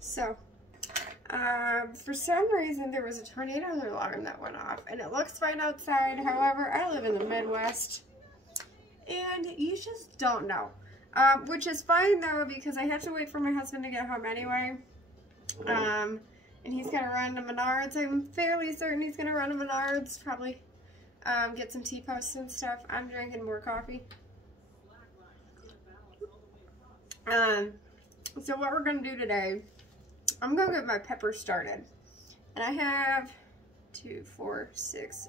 So, for some reason there was a tornado alarm that went off, and it looks fine outside. However, I live in the Midwest, and you just don't know. Which is fine though, because I have to wait for my husband to get home anyway. And he's gonna run to Menards. I'm fairly certain he's gonna run to Menards, probably get some tea posts and stuff. I'm drinking more coffee. So what we're gonna do today, I'm gonna get my peppers started. And I have 2, 4, 6,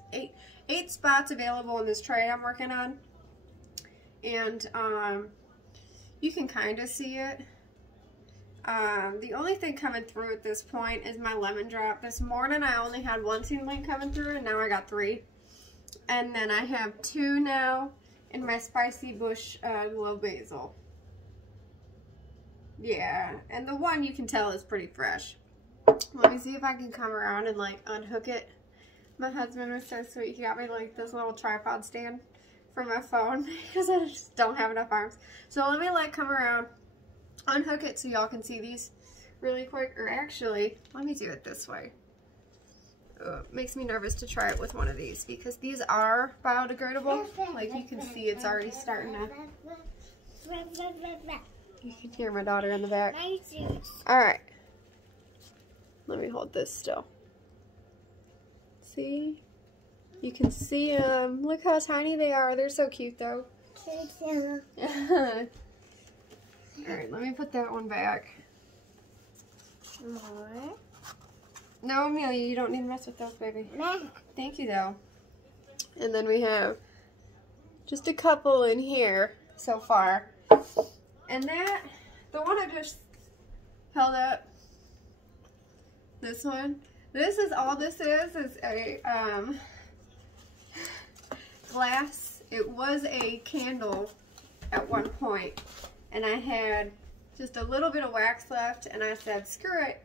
8 spots available in this tray I'm working on. And you can kind of see it. The only thing coming through at this point is my lemon drop. This morning I only had 1 seedling coming through, and now I got 3. And then I have 2 now in my spicy bush glow basil. Yeah, and the one you can tell is pretty fresh. Let me see if I can come around and like unhook it. My husband was so sweet. He got me like this little tripod stand for my phone because I just don't have enough arms. So let me like come around, unhook it so y'all can see these really quick. Or actually, let me do it this way. It makes me nervous to try it with one of these because these are biodegradable. Like you can see it's already starting to... You can hear my daughter in the back. Alright. Let me hold this still. See? You can see them. Look how tiny they are. They're so cute though. Alright, let me put that one back. Alright. No, Amelia, you don't need to mess with those, baby. Thank you though. And then we have just a couple in here so far. And that, the one I just held up, this one, this is all this is a glass. It was a candle at one point, and I had just a little bit of wax left, and I said, screw it.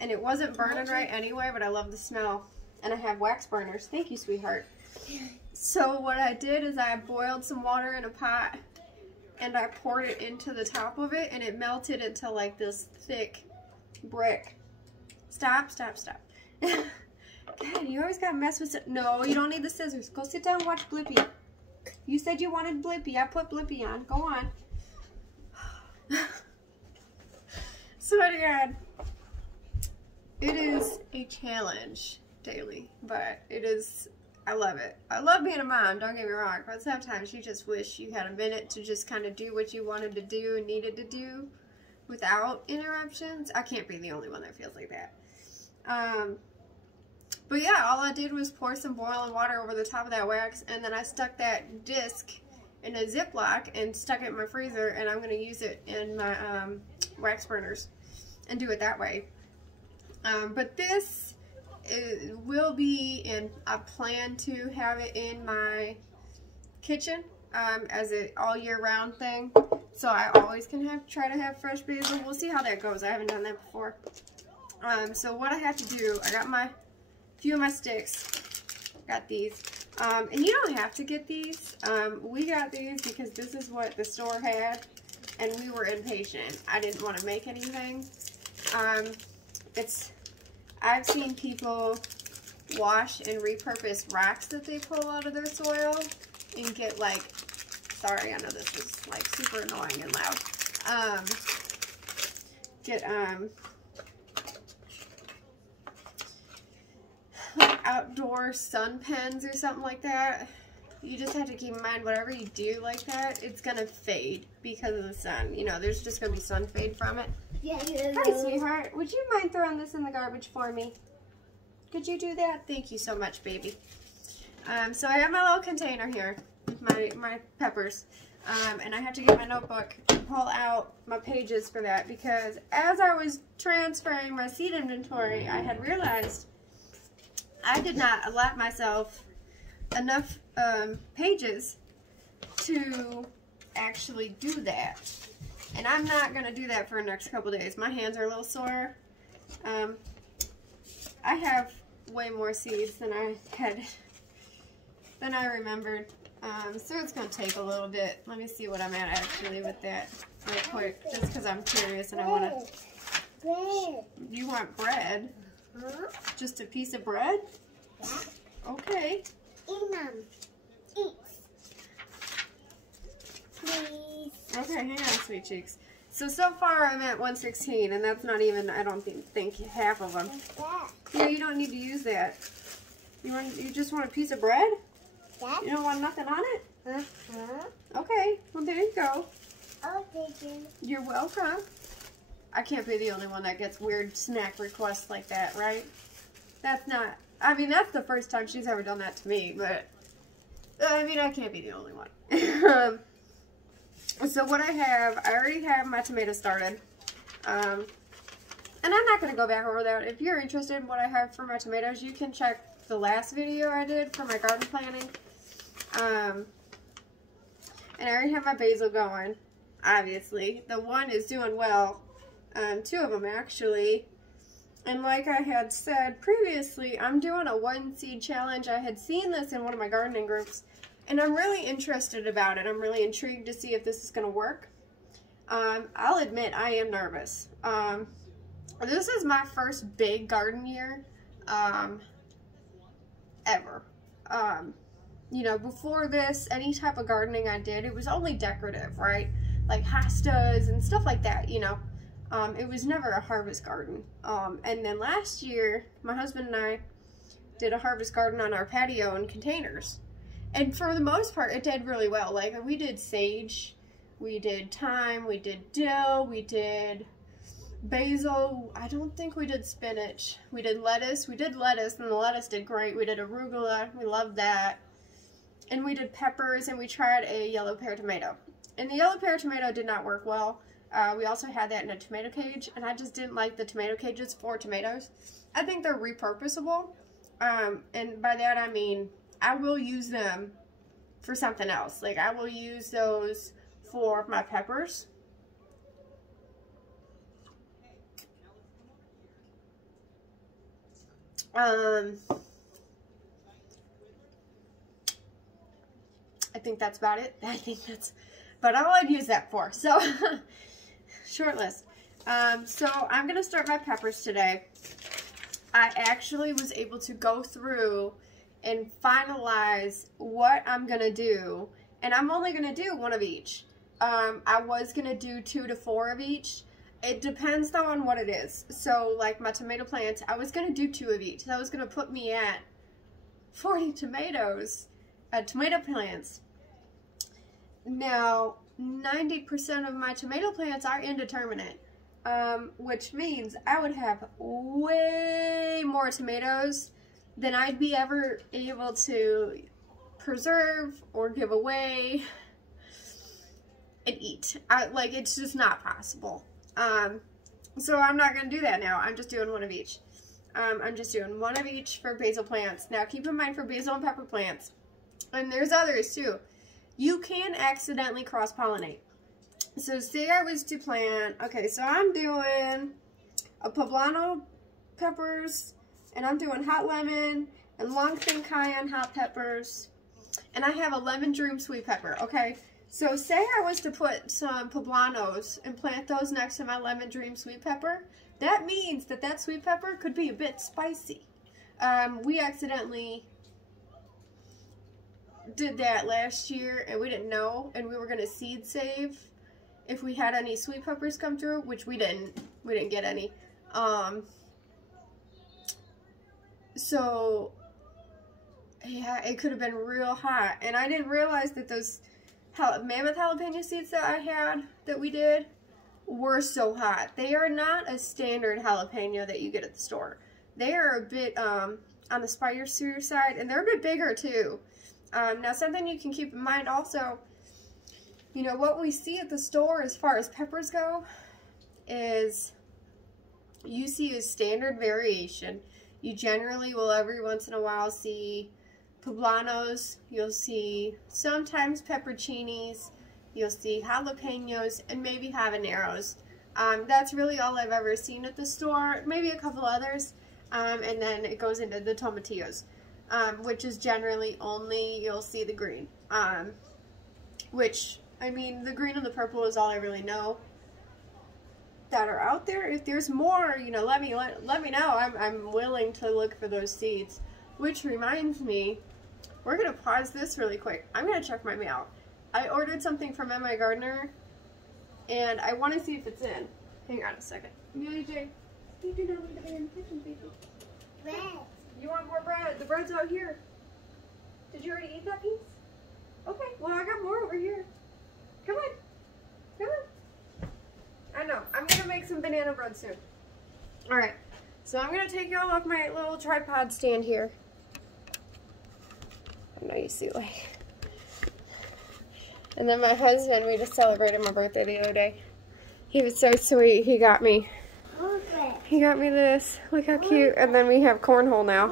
And it wasn't burning right anyway, but I love the smell. And I have wax burners. Thank you, sweetheart. So what I did is I boiled some water in a pot, and I poured it into the top of it, and it melted into like this thick brick. Stop, stop, stop. God, you always gotta mess with it. No, you don't need the scissors. Go sit down and watch Blippi. You said you wanted Blippi. I put Blippi on. Go on. Swear to God. It is a challenge daily, but it is... I love it. I love being a mom, don't get me wrong, but sometimes you just wish you had a minute to just kind of do what you wanted to do and needed to do without interruptions. I can't be the only one that feels like that. But yeah, all I did was pour some boiling water over the top of that wax, and then I stuck that disc in a Ziploc and stuck it in my freezer, and I'm going to use it in my wax burners and do it that way. But this... it will be, and I plan to have it in my kitchen as an all year round thing, so I always can try to have fresh basil. We'll see how that goes. I haven't done that before. So what I have to do, I got my few of my sticks, got these, and you don't have to get these. We got these because this is what the store had, and we were impatient. I didn't want to make anything. I've seen people wash and repurpose rocks that they pull out of their soil and get like, sorry, I know this is like super annoying and loud. Get like outdoor sun pens or something like that. You just have to keep in mind, whatever you do like that, it's gonna fade because of the sun. You know, there's just gonna be sun fade from it. Yeah. Hi, sweetheart. Would you mind throwing this in the garbage for me? Could you do that? Thank you so much, baby. So I have my little container here with my peppers. And I have to get my notebook and pull out my pages for that, because as I was transferring my seed inventory, I had realized I did not allot myself enough pages to actually do that. And I'm not going to do that for the next couple days. My hands are a little sore. I have way more seeds than I remembered. So it's going to take a little bit. Let me see what I'm at actually with that real quick, just because I'm curious and I want to Bread. You want bread? Huh? Just a piece of bread? Yeah. Okay. Eat. Please. Okay, hang on, sweet cheeks. So far I'm at 116, and that's not even, I don't think half of them. What's that? Yeah, you don't need to use that. You just want a piece of bread? That? You don't want nothing on it? Uh-huh. Okay, well there you go. Oh, thank you. You're welcome. I can't be the only one that gets weird snack requests like that, right? That's not, I mean, that's the first time she's ever done that to me, but, I mean, I can't be the only one. So what I already have my tomatoes started. And I'm not going to go back over that. If you're interested in what I have for my tomatoes, you can check the last video I did for my garden planning. And I already have my basil going, obviously. The one is doing well. Two of them, actually. And like I had said previously, I'm doing a 1-seed challenge. I had seen this in one of my gardening groups, and I'm really interested about it. I'm really intrigued to see if this is going to work. I'll admit I am nervous. This is my first big garden year ever. You know, before this, any type of gardening I did, it was only decorative, right? Like hostas and stuff like that, you know. It was never a harvest garden. And then last year, my husband and I did a harvest garden on our patio in containers. And for the most part, it did really well. Like, we did sage, we did thyme, we did dill, we did basil. I don't think we did spinach. We did lettuce. We did lettuce, and the lettuce did great. We did arugula. We loved that. And we did peppers, and we tried a yellow pear tomato. And the yellow pear tomato did not work well. We also had that in a tomato cage, and I just didn't like the tomato cages for tomatoes. I think they're repurposable, and by that I mean I will use them for something else. Like, I will use those for my peppers. I think that's about it. But all I'd use that for. So, short list. So I'm going to start my peppers today. I actually was able to go through and finalize what I'm going to do. And I'm only going to do one of each. I was going to do 2 to 4 of each. It depends though on what it is. So like my tomato plants, I was going to do 2 of each. That was going to put me at 40 tomatoes, tomato plants. Now, 90% of my tomato plants are indeterminate, which means I would have way more tomatoes than I'd be ever able to preserve or give away and eat. Like, it's just not possible. So I'm not going to do that now. I'm just doing one of each. I'm just doing one of each for basil plants. Now, keep in mind for basil and pepper plants, and there's others too, you can accidentally cross-pollinate. So say I was to plant, okay, so I'm doing a poblano peppers, and I'm doing hot lemon and long thin cayenne hot peppers, and I have a lemon dream sweet pepper, okay? So say I was to put some poblanos and plant those next to my lemon dream sweet pepper, that means that that sweet pepper could be a bit spicy. We accidentally did that last year, and we didn't know, and we were going to seed save if we had any sweet peppers come through, which we didn't. We didn't get any. So, yeah, it could have been real hot, and I didn't realize that those mammoth jalapeno seeds that I had, that we did, were so hot. They are not a standard jalapeno that you get at the store. They are a bit on the spicier side, and they're a bit bigger too. Now, something you can keep in mind also, you know, what we see at the store as far as peppers go is you see a standard variation. You generally will every once in a while see poblanos, you'll see sometimes pepperoncinis, you'll see jalapenos, and maybe habaneros. That's really all I've ever seen at the store, maybe a couple others, and then it goes into the tomatillos, which is generally only, you'll see the green, which, I mean, the green and the purple is all I really know. that are out there. If there's more, you know, let me know. I'm willing to look for those seeds. Which reminds me, we're gonna pause this really quick. I'm gonna check my mail. I ordered something from M.I. Gardener, and I want to see if it's in. Hang on a second. Amelia J, you do not need to be in the kitchen, baby. Bread. You want more bread? The bread's out here. Did you already eat that piece? Okay, well I got more over here. Come on. Come on. I know. I'm going to make some banana bread soon. Alright, so I'm going to take y'all off my little tripod stand here. I know you see like. And then my husband, we just celebrated my birthday the other day. He was so sweet. He got me this. Look how cute. And then we have cornhole now.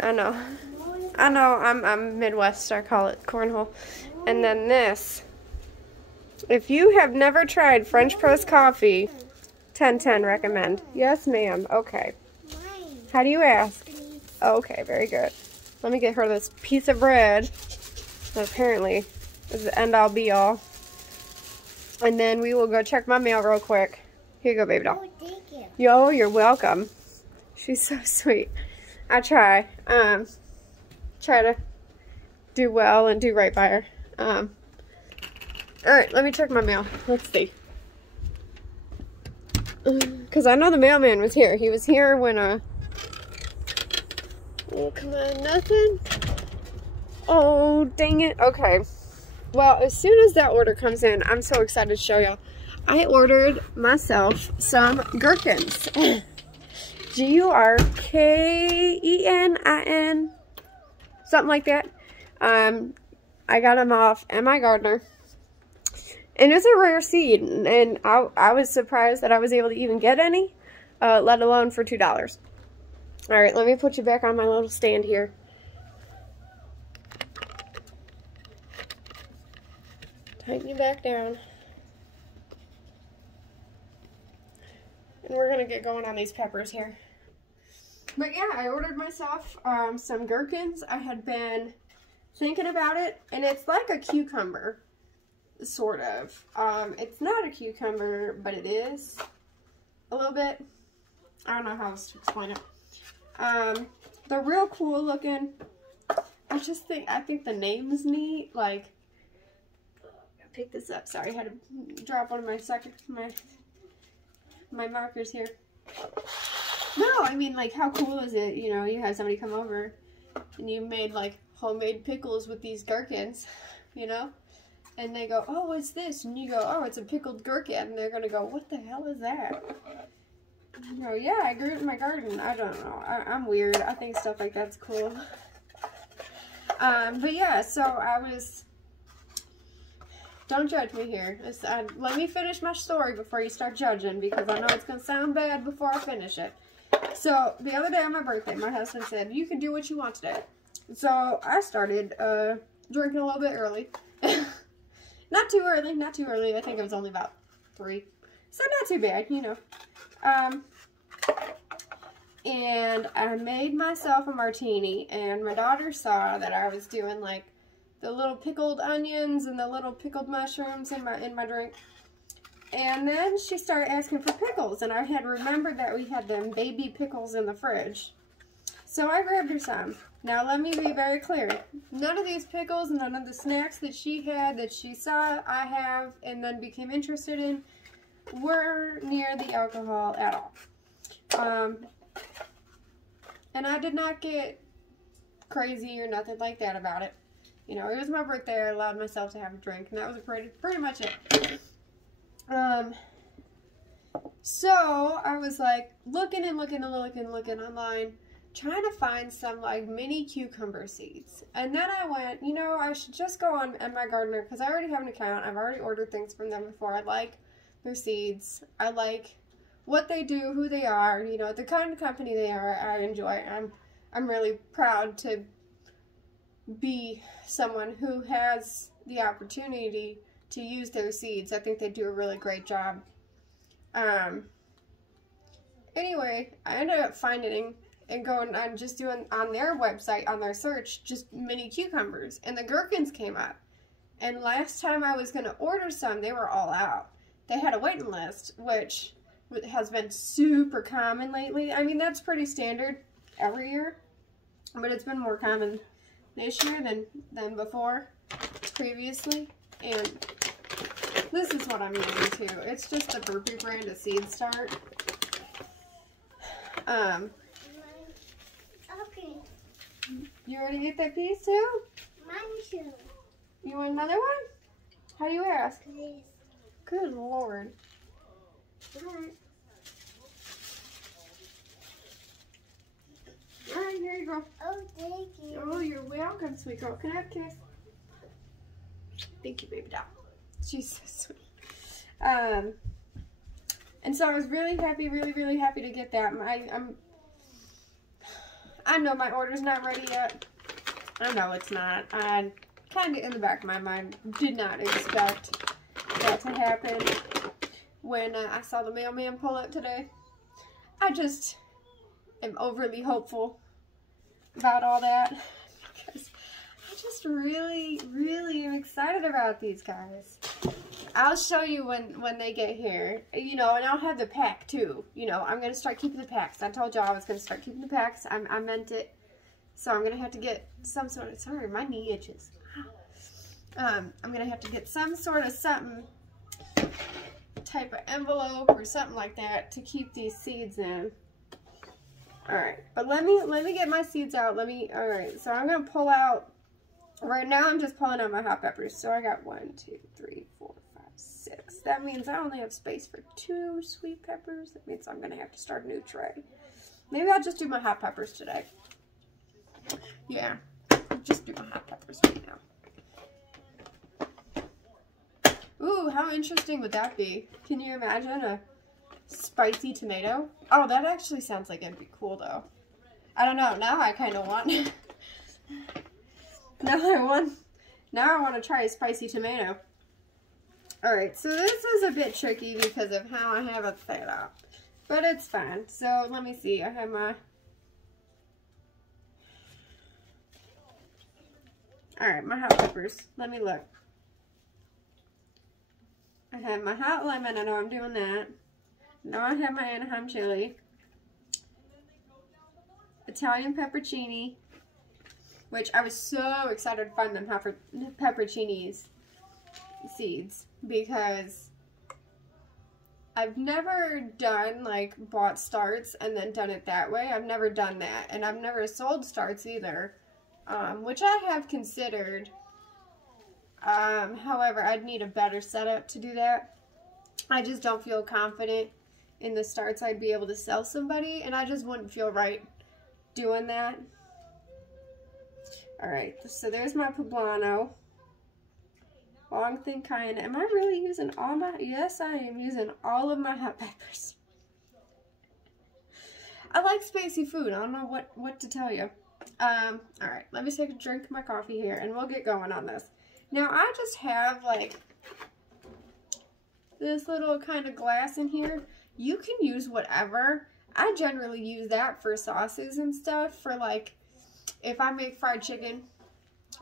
I know. I'm Midwest. I call it cornhole. And then this. If you have never tried French press coffee, 10/10 recommend. Yes, ma'am. Okay. How do you ask? Okay, very good. Let me get her this piece of bread that apparently is the end all be all. And then we will go check my mail real quick. Here you go, baby doll. Oh, thank you. Yo, you're welcome. She's so sweet. I try. Try to do well and do right by her. Alright, let me check my mail. Let's see. Because I know the mailman was here. He was here when, oh, come on, nothing? Oh, dang it. Okay. Well, as soon as that order comes in, I'm so excited to show y'all. I ordered myself some gherkins. Gurkenin, something like that. I got them off M.I. Gardener. And it's a rare seed, and I was surprised that I was able to even get any, let alone for $2. Alright, let me put you back on my little stand here. Tighten you back down. And we're going to get going on these peppers here. But yeah, I ordered myself some gherkins. I had been thinking about it, and it's like a cucumber. Sort of. It's not a cucumber, but it is a little bit. I don't know how else to explain it. They're real cool looking. I think the name is neat. Like, pick this up. Sorry, I had to drop one of my markers here. No, I mean, like, how cool is it? You know, you have somebody come over and you made like homemade pickles with these gherkins, you know? And they go, oh, what's this? And you go, oh, it's a pickled gherkin. And they're going to go, what the hell is that? And you go, yeah, I grew it in my garden. I don't know. I'm weird. I think stuff like that's cool. But yeah, so I was... Don't judge me here. Let me finish my story before you start judging, because I know it's going to sound bad before I finish it. So, the other day on my birthday, my husband said, you can do what you want today. So, I started drinking a little bit early. Not too early, not too early. I think it was only about 3. So not too bad, you know. And I made myself a martini, and my daughter saw that I was doing like the little pickled onions and the little pickled mushrooms in my drink. And then she started asking for pickles, and I had remembered that we had them baby pickles in the fridge. So I grabbed her some. Now let me be very clear. None of these pickles, none of the snacks that she had, that she saw I have, and then became interested in, were near the alcohol at all. And I did not get crazy or nothing like that about it. You know, it was my birthday. I allowed myself to have a drink, and that was pretty much it. So I was like looking online, trying to find some like mini cucumber seeds. And then I went, you know, I should just go on M.I. Gardener, because I already have an account. I've already ordered things from them before. I like their seeds. I like what they do, who they are, you know, the kind of company they are. I enjoy. I'm really proud to be someone who has the opportunity to use their seeds. I think they do a really great job. Anyway, I ended up finding and going on just doing on their website, on their search, just mini cucumbers, and the gherkins came up. And last time I was going to order some, they were all out. they had a waiting list, which has been super common lately. I mean, that's pretty standard every year, but it's been more common this year than before, previously. And this is what I'm using too. It's just a Burpee brand of Seed Start. Okay. You already get that piece too? Mine too. You want another one? How do you ask? Please. Good Lord. Alright. Alright, here you go. Oh, thank you. Oh, you're welcome, sweet girl. Can I have a kiss? Thank you, baby doll. She's so sweet. And so I was really happy, really happy to get that. I know my order's not ready yet. I know it's not. I kind of in the back of my mind did not expect that to happen when I saw the mailman pull up today. I just am overly hopeful about all that because I just really am excited about these guys. I'll show you when they get here, you know, and I'll have the pack too. You know, I'm going to start keeping the packs. I told y'all I was going to start keeping the packs. I meant it. So I'm going to have to get some sort of, sorry, my knee itches. I'm going to have to get some sort of something, type of envelope or something like that to keep these seeds in. Alright, but let me get my seeds out. Alright, so I'm going to pull out, right now I'm just pulling out my hot peppers. So I got 1, 2, 3, 4, 5, 6. That means I only have space for 2 sweet peppers. That means I'm going to have to start a new tray. Maybe I'll just do my hot peppers today. Yeah, I'll just do my hot peppers right now. Ooh, how interesting would that be? Can you imagine a spicy tomato? Oh, that actually sounds like it'd be cool though. I don't know, now I kind of want now I want to try a spicy tomato. Alright, so this is a bit tricky because of how I have it set up, but it's fine. So let me see, I have my my hot peppers. Let me look. I have my hot lemon. I know I'm doing that. Now I have my Anaheim chili. Italian pepperoncini, which I was so excited to find them pepperoncinis seeds because I've never done like bought starts and then done it that way. I've never done that, and I've never sold starts either. Which I have considered. However, I'd need a better setup to do that. I just don't feel confident in the starts I'd be able to sell somebody, and I just wouldn't feel right doing that. Alright, so there's my poblano. Long, thin cayenne. Am I really using all my... Yes, I am using all of my hot peppers. I like spicy food. I don't know what to tell you. Alright, let me take a drink of my coffee here and we'll get going on this. Now, I just have like this little kind of glass in here. You can use whatever. I generally use that for sauces and stuff, for like if I make fried chicken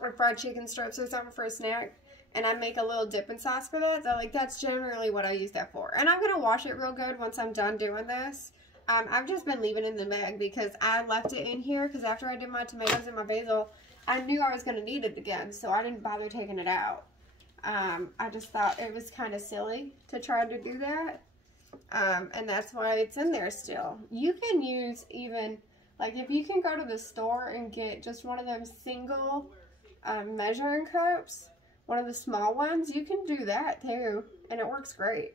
or fried chicken strips or something for a snack and I make a little dipping sauce for that, that's generally what I use that for. And I'm going to wash it real good once I'm done doing this. I've just been leaving it in the bag because I left it in here because after I did my tomatoes and my basil, I knew I was going to need it again, so I didn't bother taking it out. I just thought it was kind of silly to try to do that, and that's why it's in there still. You can use even, like if you can go to the store and get just one of them single measuring cups, one of the small ones, you can do that too, and it works great.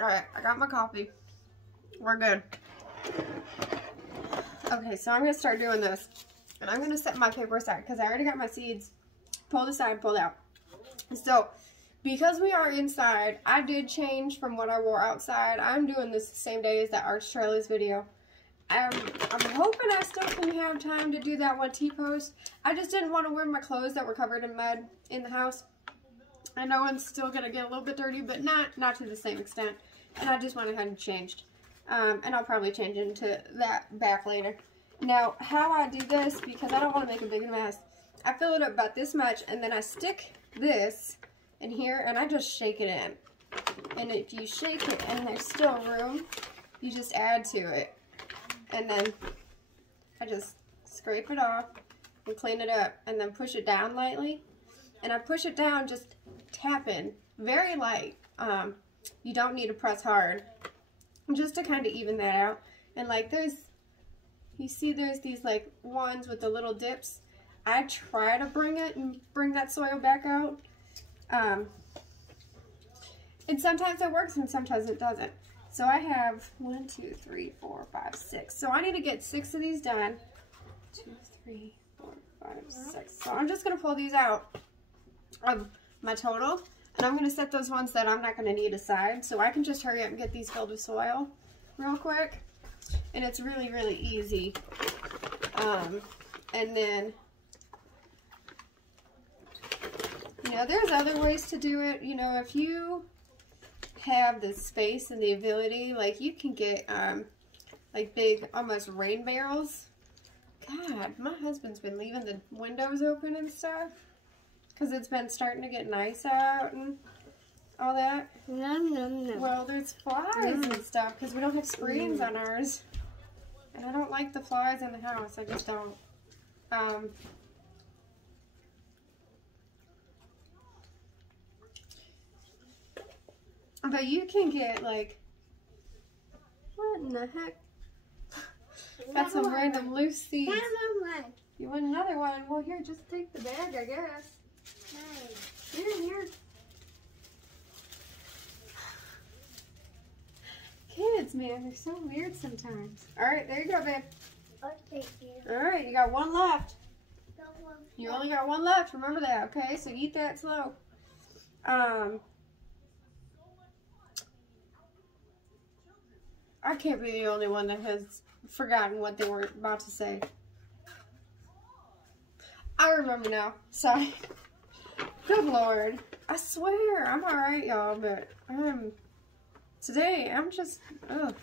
Alright, I got my coffee. We're good. Okay, so I'm going to start doing this. And I'm going to set my paper aside because I already got my seeds pulled aside, pulled out. So, because we are inside, I did change from what I wore outside. I'm doing this the same day as that Arch Charlie's video. I'm hoping I still can have time to do that one T-post. I just didn't want to wear my clothes that were covered in mud in the house. I know I'm still going to get a little bit dirty, but not to the same extent. And I just went ahead and changed. And I'll probably change into that back later. Now, how I do this, because I don't want to make a big mess, I fill it up about this much, and then I stick this and here, and I just shake it in. And if you shake it and there's still room, you just add to it. And then I just scrape it off and clean it up, and then push it down lightly. And I push it down just tapping, very light. You don't need to press hard, just to kind of even that out. And like you see there's these like ones with the little dips. I try to bring that soil back out. And sometimes it works and sometimes it doesn't. So I have 1, 2, 3, 4, 5, 6. So I need to get 6 of these done. 2, 3, 4, 5, 6. So I'm just going to pull these out of my total. And I'm going to set those ones that I'm not going to need aside. So I can just hurry up and get these filled with soil real quick. And it's really, really easy. And then, you know, there's other ways to do it. You know, if you have the space and the ability, like you can get like big almost rain barrels. God, my husband's been leaving the windows open and stuff because it's been starting to get nice out and all that. Well, there's flies and stuff because we don't have screens on ours, and I don't like the flies in the house. I just don't. But you can get like, what in the heck? Got some random loose seeds. You want another one? Well, here, just take the bag, I guess. Here. Kids, man, they're so weird sometimes. All right, there you go, babe. Oh, thank you. All right, you got one left. You only got one left. Remember that, okay? So eat that slow. I can't be the only one that has forgotten what they were about to say. I remember now. Sorry. Good Lord. I swear, I'm alright, y'all, but today, I'm just, ugh.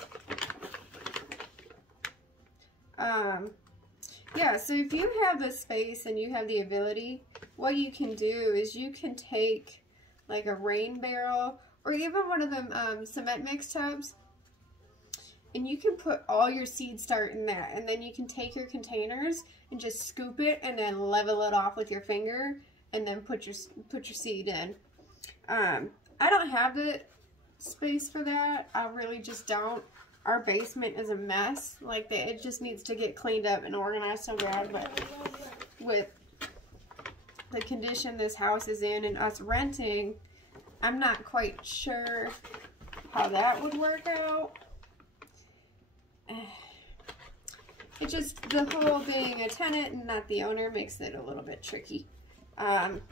Yeah, so if you have the space and you have the ability, what you can do is you can take like a rain barrel or even one of them cement mix tubs, and you can put all your seed start in that, and then you can take your containers and just scoop it and then level it off with your finger and then put your seed in. I don't have the space for that. I really just don't. Our basement is a mess. Like it just needs to get cleaned up and organized so bad, but with the condition this house is in and us renting, I'm not quite sure how that would work out. It just, the whole being a tenant and not the owner makes it a little bit tricky.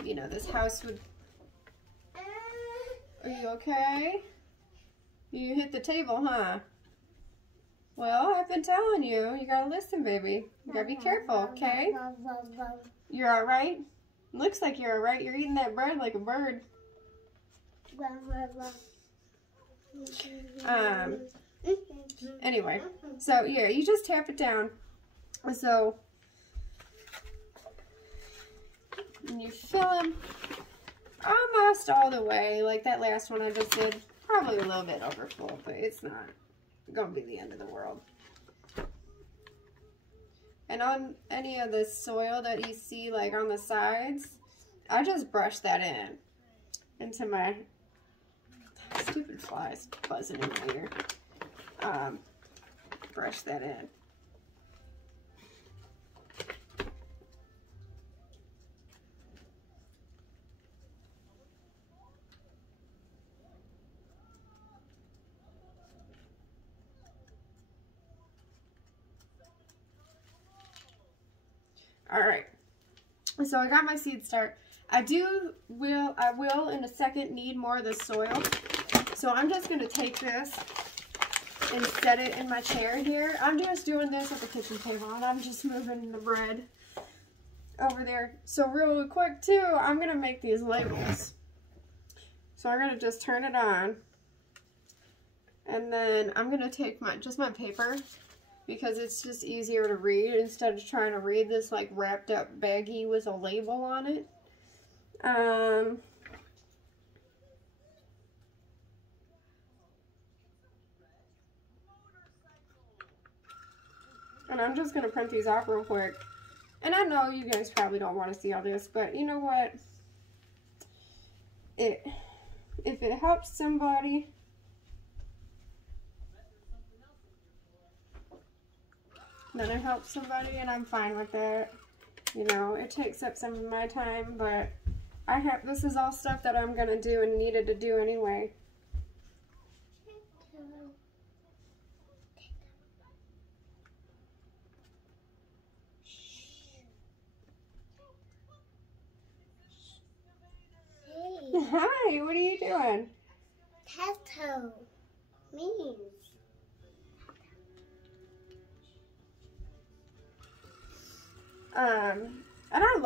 You know, this house would... Are you okay? You hit the table, huh? Well, I've been telling you, you gotta listen, baby. You gotta be careful, okay? You're alright? Looks like you're alright. You're eating that bread like a bird. Anyway, so yeah, you just tap it down. So, and you fill them almost all the way, like that last one I just did. Probably a little bit overfull, but it's not gonna be the end of the world. And on any of the soil that you see like on the sides, I just brush that into my stupid flies buzzing in my ear. Brush that in. All right, so I got my seed start. I will in a second need more of the soil. So I'm just gonna take this and set it in my chair here. I'm just doing this at the kitchen table and I'm just moving the bread over there. So real quick too, I'm gonna make these labels. So I'm gonna just turn it on. And then I'm gonna take just my paper, because it's just easier to read instead of trying to read this like wrapped up baggie with a label on it. And I'm just going to print these off real quick. And I know you guys probably don't want to see all this, but you know what? If it helps somebody, then it helps somebody, and I'm fine with it. You know, it takes up some of my time, but this is all stuff that I'm going to do and needed to do anyway. Hi, what are you doing? Tato means. And I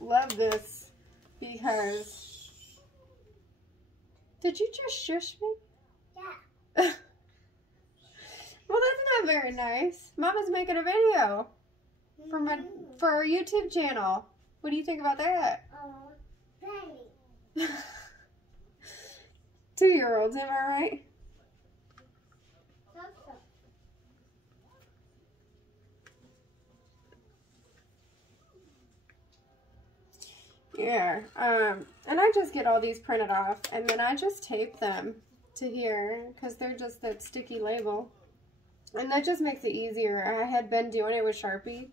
love this because, did you just shush me? Yeah. Well, that's not very nice. Mama's making a video for our YouTube channel. What do you think about that? Benny. 2-year-olds, am I right? Yeah, and I just get all these printed off, and then I just tape them to here, because they're just that sticky label, and that just makes it easier. I had been doing it with Sharpie,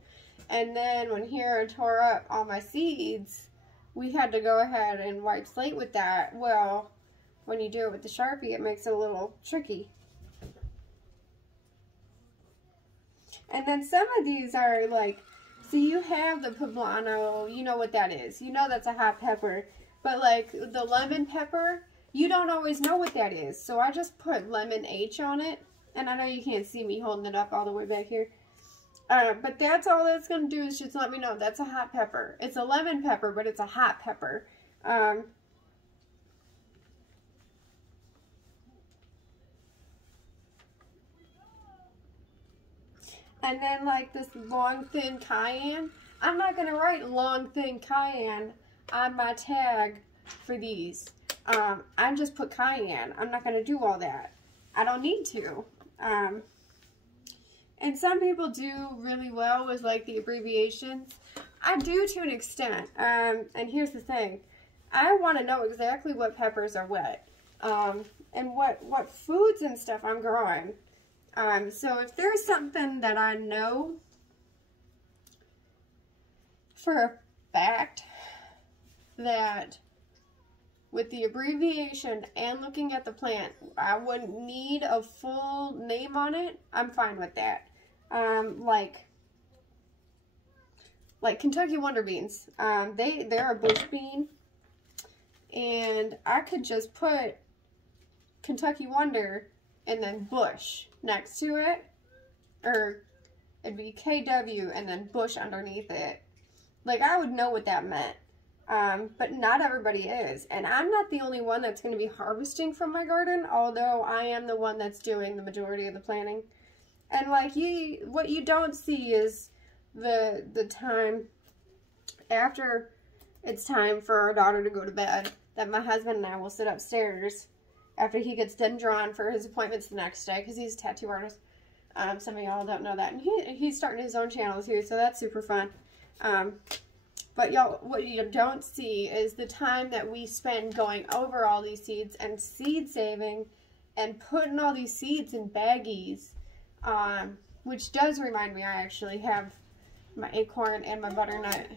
and then when Hera tore up all my seeds, we had to go ahead and wipe slate with that. Well, when you do it with the Sharpie, it makes it a little tricky. And then some of these are like, so you have the poblano, you know what that is. You know that's a hot pepper. But like the lemon pepper, you don't always know what that is. So I just put lemon H on it. And I know you can't see me holding it up all the way back here. But that's all that's going to do is just let me know that's a hot pepper. It's a lemon pepper, but it's a hot pepper. And then like this long thin cayenne, I'm not going to write long thin cayenne on my tag for these. I just put cayenne. I'm not going to do all that. I don't need to. And some people do really well with like the abbreviations. I do to an extent. And here's the thing. I want to know exactly what peppers are what. And what foods and stuff I'm growing. So if there's something that I know for a fact that with the abbreviation and looking at the plant, I wouldn't need a full name on it, I'm fine with that. Like Kentucky Wonder Beans. They're a bush bean, and I could just put Kentucky Wonder and then Bush next to it, or it'd be KW and then Bush underneath it. Like, I would know what that meant. But not everybody is. And I'm not the only one that's going to be harvesting from my garden, although I am the one that's doing the majority of the planting. And like, what you don't see is the time after it's time for our daughter to go to bed, that my husband and I will sit upstairs after he gets done drawn for his appointments the next day, because he's a tattoo artist. Some of y'all don't know that. And he's starting his own channel too, so that's super fun. But y'all, what you don't see is the time that we spend going over all these seeds and seed saving and putting all these seeds in baggies, which does remind me I actually have my acorn and my butternut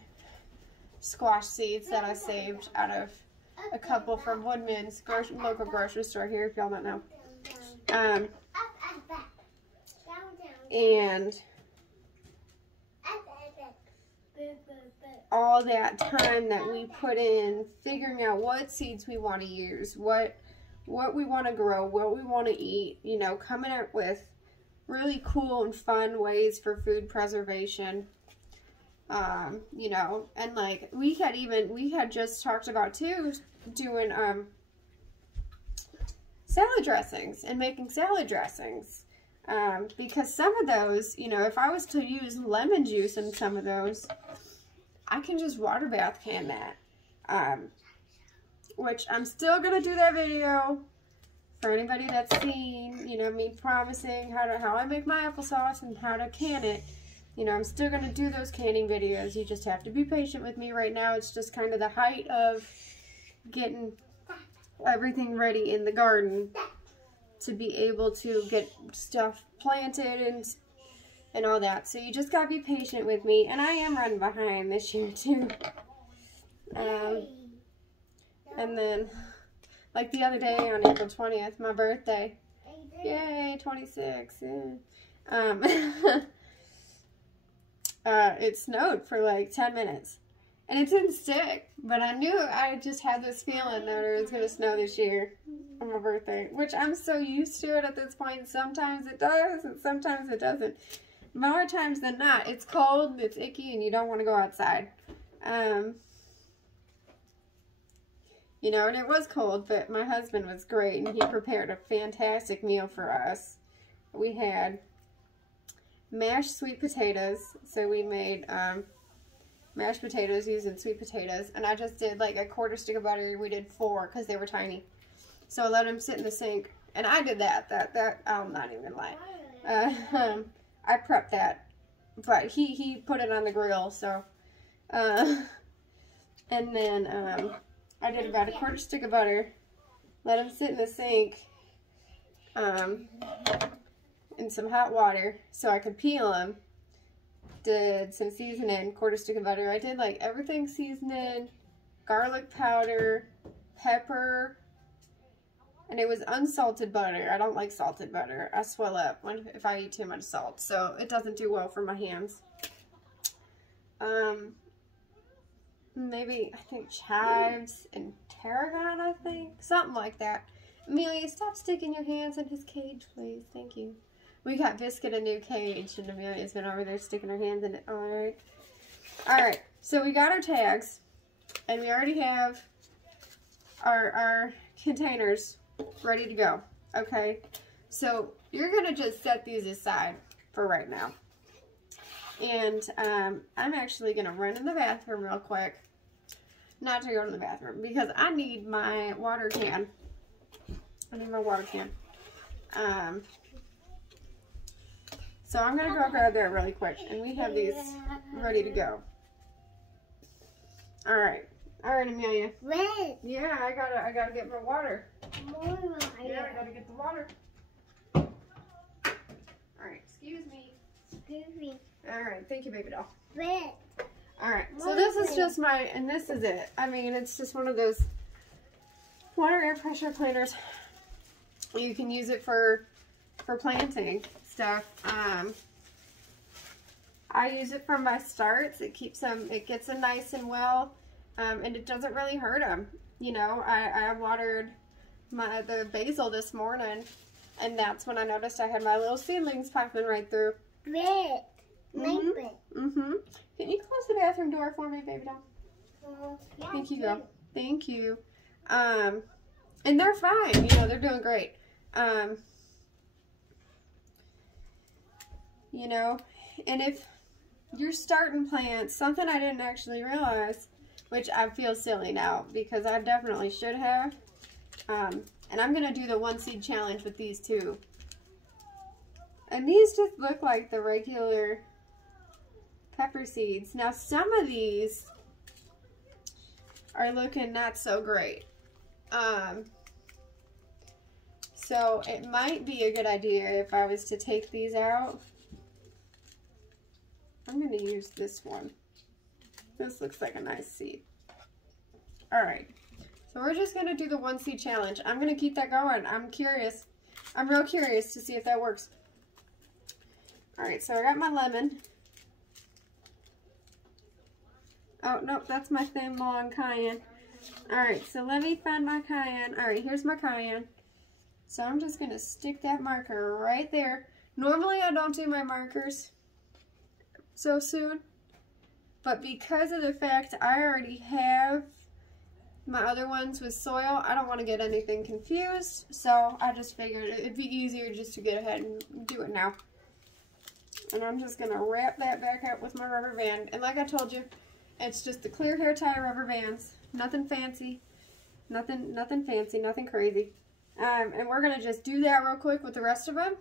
squash seeds that I saved out of a couple from Woodman's local grocery store here, if y'all don't know. And all that time that we put in figuring out what seeds we want to use, what we want to grow, what we want to eat, you know, coming up with really cool and fun ways for food preservation. You know, and like we had just talked about too, doing salad dressings and making salad dressings, because some of those, you know, if I was to use lemon juice in some of those, I can just water bath can that, which I'm still gonna do that video for anybody that's seen, you know, me promising how I make my applesauce and how to can it. You know, I'm still going to do those canning videos. You just have to be patient with me right now. It's just kind of the height of getting everything ready in the garden to be able to get stuff planted and all that. So you just got to be patient with me. And I am running behind this year too. And then, like the other day on April 20th, my birthday. Yay, 26. Yeah. It snowed for like 10 minutes. And it didn't stick. But I knew, I just had this feeling that it was going to snow this year on my birthday. Which I'm so used to it at this point. Sometimes it does and sometimes it doesn't. More times than not, it's cold, it's icky, and you don't want to go outside. You know, and it was cold, but my husband was great, and he prepared a fantastic meal for us. We had mashed sweet potatoes, so we made mashed potatoes using sweet potatoes, and I just did like a quarter stick of butter. We did 4 because they were tiny, so I let them sit in the sink, and I did that I'm not even lying. I prepped that, but he put it on the grill, so and then I did about a quarter stick of butter, let them sit in the sink in some hot water so I could peel them. Did some seasoning, quarter stick of butter. I did like everything seasoning, garlic powder, pepper, and it was unsalted butter. I don't like salted butter. I swell up if I eat too much salt, so it doesn't do well for my hands. Maybe, I think chives and tarragon, I think. Something like that. Amelia, stop sticking your hands in his cage, please. Thank you. We got Biscuit a new cage, and Amelia's been over there sticking her hands in it. Alright. Alright, so we got our tags, and we already have our containers ready to go. Okay? So, you're going to just set these aside for right now. And I'm actually going to run in the bathroom real quick. Not to go to the bathroom, because I need my water can. I need my water can. So I'm going to go grab that really quick. And we have these ready to go. Alright. Alright, Amelia. Red. Yeah, I gotta get my water. More. Yeah, I gotta get the water. Alright, excuse me. Excuse me. Alright, thank you, baby doll. Red. Alright, so this is just my, and this is it. I mean, it's just one of those water air pressure planters. You can use it for planting stuff. I use it for my starts. It keeps them, it gets them nice and well, and it doesn't really hurt them. You know, I watered the basil this morning, and that's when I noticed I had my little seedlings popping right through. Red. Can you close the bathroom door for me, baby doll? Yeah, Thank you, girl. Thank you. And they're fine. You know, they're doing great. You know, and if you're starting plants, something I didn't actually realize, which I feel silly now because I definitely should have. And I'm going to do the 1 seed challenge with these too. And these just look like the regular pepper seeds. Now some of these are looking not so great. So it might be a good idea if I was to take these out. I'm going to use this one. This looks like a nice seed. Alright, so we're just going to do the 1 seed challenge. I'm going to keep that going. I'm curious. I'm real curious to see if that works. Alright, so I got my lemon. Oh, nope, that's my thin, long cayenne. Alright, so let me find my cayenne. Alright, here's my cayenne. So I'm just going to stick that marker right there. Normally I don't do my markers so soon, but because of the fact I already have my other ones with soil, I don't want to get anything confused, so I just figured it'd be easier just to get ahead and do it now. And I'm just going to wrap that back up with my rubber band, and like I told you, it's just the clear hair tie rubber bands, nothing fancy, nothing fancy, nothing crazy. And we're going to just do that real quick with the rest of them,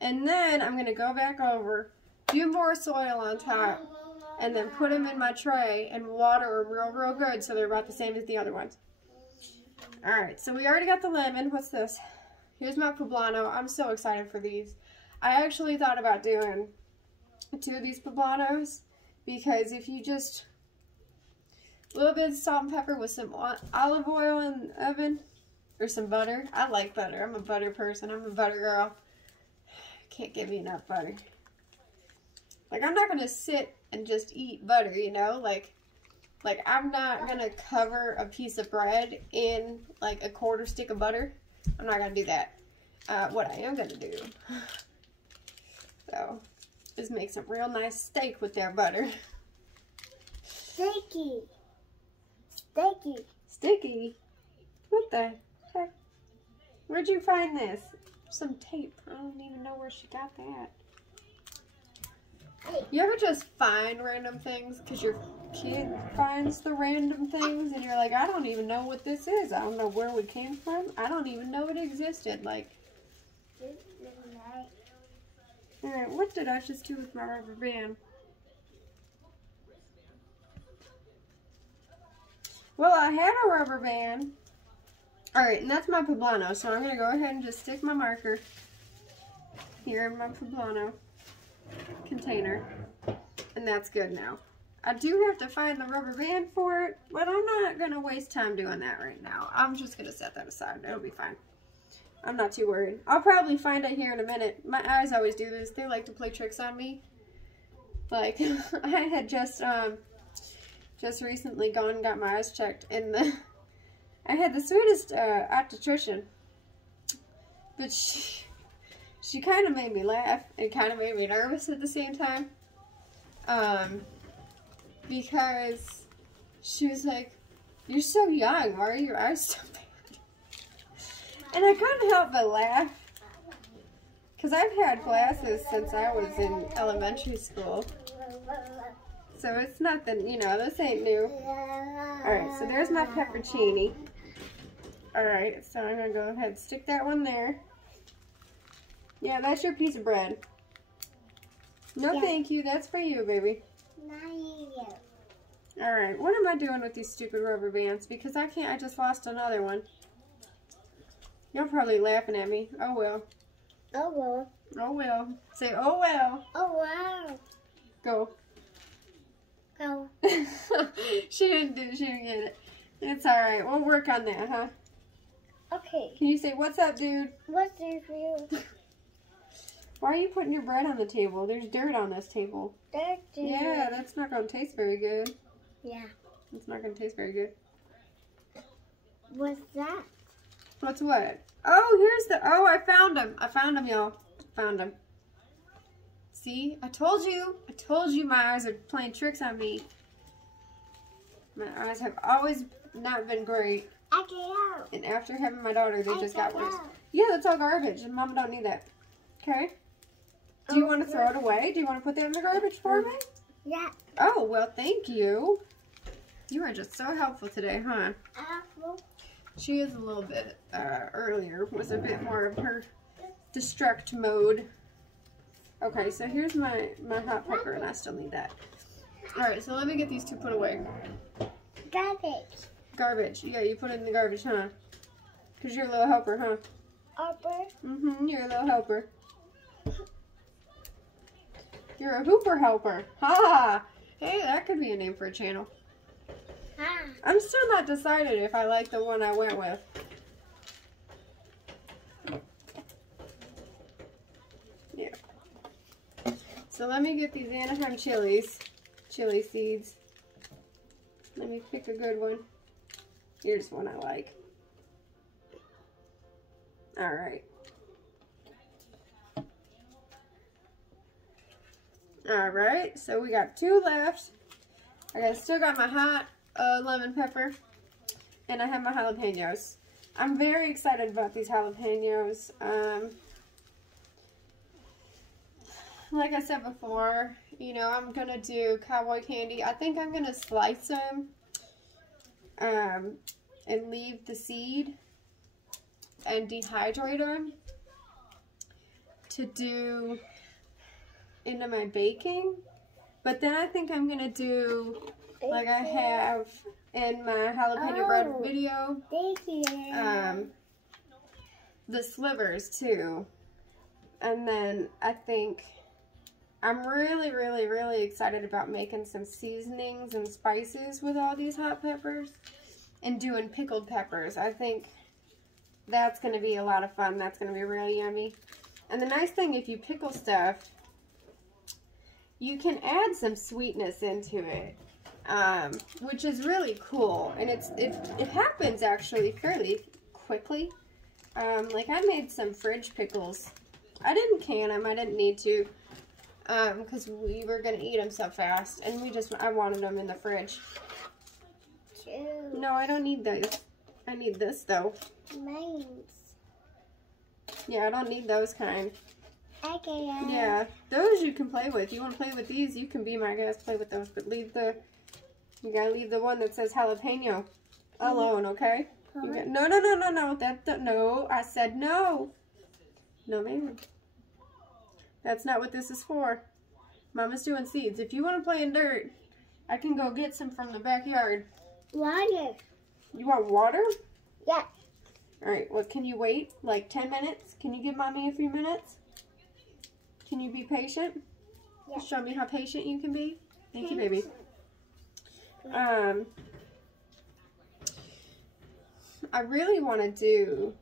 and then I'm going to go back over few more soil on top, and then put them in my tray and water them real, real good so they're about the same as the other ones. Alright, so we already got the lemon. What's this? Here's my poblano. I'm so excited for these. I actually thought about doing 2 of these poblanos because if you just a little bit of salt and pepper with some olive oil in the oven or some butter. I like butter. I'm a butter person. I'm a butter girl. Can't give me enough butter. Like, I'm not going to sit and just eat butter, you know? Like I'm not going to cover a piece of bread in, like, a 1/4 stick of butter. I'm not going to do that. What I am going to do, so, is make some real nice steak with their butter. Sticky. Sticky. Sticky? What the heck? Where'd you find this? Some tape. I don't even know where she got that. You ever just find random things because your kid finds the random things and you're like, I don't even know what this is. I don't know where we came from. I don't even know it existed. Like, alright, what did I just do with my rubber band? Well, I had a rubber band. Alright, and that's my poblano. So I'm going to go ahead and just stick my marker here in my poblano container. And that's good now. I do have to find the rubber band for it, but I'm not going to waste time doing that right now. I'm just going to set that aside. It'll be fine. I'm not too worried. I'll probably find it here in a minute. My eyes always do this. They like to play tricks on me. Like, I had just recently gone and got my eyes checked, and I had the sweetest optician, but she kind of made me laugh and kind of made me nervous at the same time, because she was like, "You're so young, why are your eyes so bad?" And I couldn't help but laugh, because I've had glasses since I was in elementary school. So it's nothing, you know, this ain't new. Alright, so there's my peppercini. Alright, so I'm going to go ahead and stick that one there. Yeah, that's your piece of bread. No, yeah. Thank you. That's for you, baby. Not you. Alright, what am I doing with these stupid rubber bands? Because I can't, I just lost another one. You're probably laughing at me. Oh, well. Oh, well. Oh, well. Say, oh, well. Oh, wow. Go. Go. She didn't get it. It's alright. We'll work on that, huh? Okay. Can you say, what's up, dude? What's this for you? Why are you putting your bread on the table? There's dirt on this table. Dirty. Yeah, that's not going to taste very good. Yeah. It's not going to taste very good. What's that? What's what? Oh, oh, I found them. I found them, y'all. Found them. See? I told you. I told you my eyes are playing tricks on me. My eyes have always not been great. I get out. And after having my daughter, they just got worse. Yeah, that's all garbage, and Mama don't need that. Okay? Do you want to throw it away? Do you want to put that in the garbage for me? Yeah. Oh, well, thank you. You are just so helpful today, huh? She is a little bit, earlier, was a bit more of her destruct mode. Okay, so here's my hot pepper, and I still need that. Alright, so let me get these two put away. Garbage. Garbage. Yeah, you put it in the garbage, huh? Because you're a little helper, huh? Hooper. Mm-hmm, you're a little helper. You're a hooper helper. Ha! Hey, that could be a name for a channel. Ha. I'm still not decided if I like the one I went with. Yeah. So let me get these Anaheim chili seeds. Let me pick a good one. Here's one I like. Alright. Alright, so we got 2 left. I still got my hot lemon pepper. And I have my jalapenos. I'm very excited about these jalapenos. Like I said before, you know, I'm going to do cowboy candy. I think I'm going to slice them and leave the seed and dehydrate them to do into my baking. But then I think I'm gonna do, like I have in my jalapeno bread video, the slivers too. And then I think I'm really, really, really excited about making some seasonings and spices with all these hot peppers and doing pickled peppers. I think that's going to be a lot of fun. That's going to be really yummy. And the nice thing, if you pickle stuff, you can add some sweetness into it, which is really cool. And it happens actually fairly quickly. Like I made some fridge pickles. I didn't can them. I didn't need to. Because we were going to eat them so fast. And I wanted them in the fridge. No, I don't need those. I need this, though. Mine's. Yeah, I don't need those kind. Okay. Yeah, those you can play with. You want to play with these, you can be my guest, play with those. But you gotta leave the one that says jalapeno alone, okay? No. No, I said no. No, ma'am. That's not what this is for. Mama's doing seeds. If you want to play in dirt, I can go get some from the backyard. Water. You want water? Yeah. Alright, well, can you wait like 10 minutes? Can you give Mommy a few minutes? Can you be patient? Yeah. Show me how patient you can be. Thank you, baby. I really want to do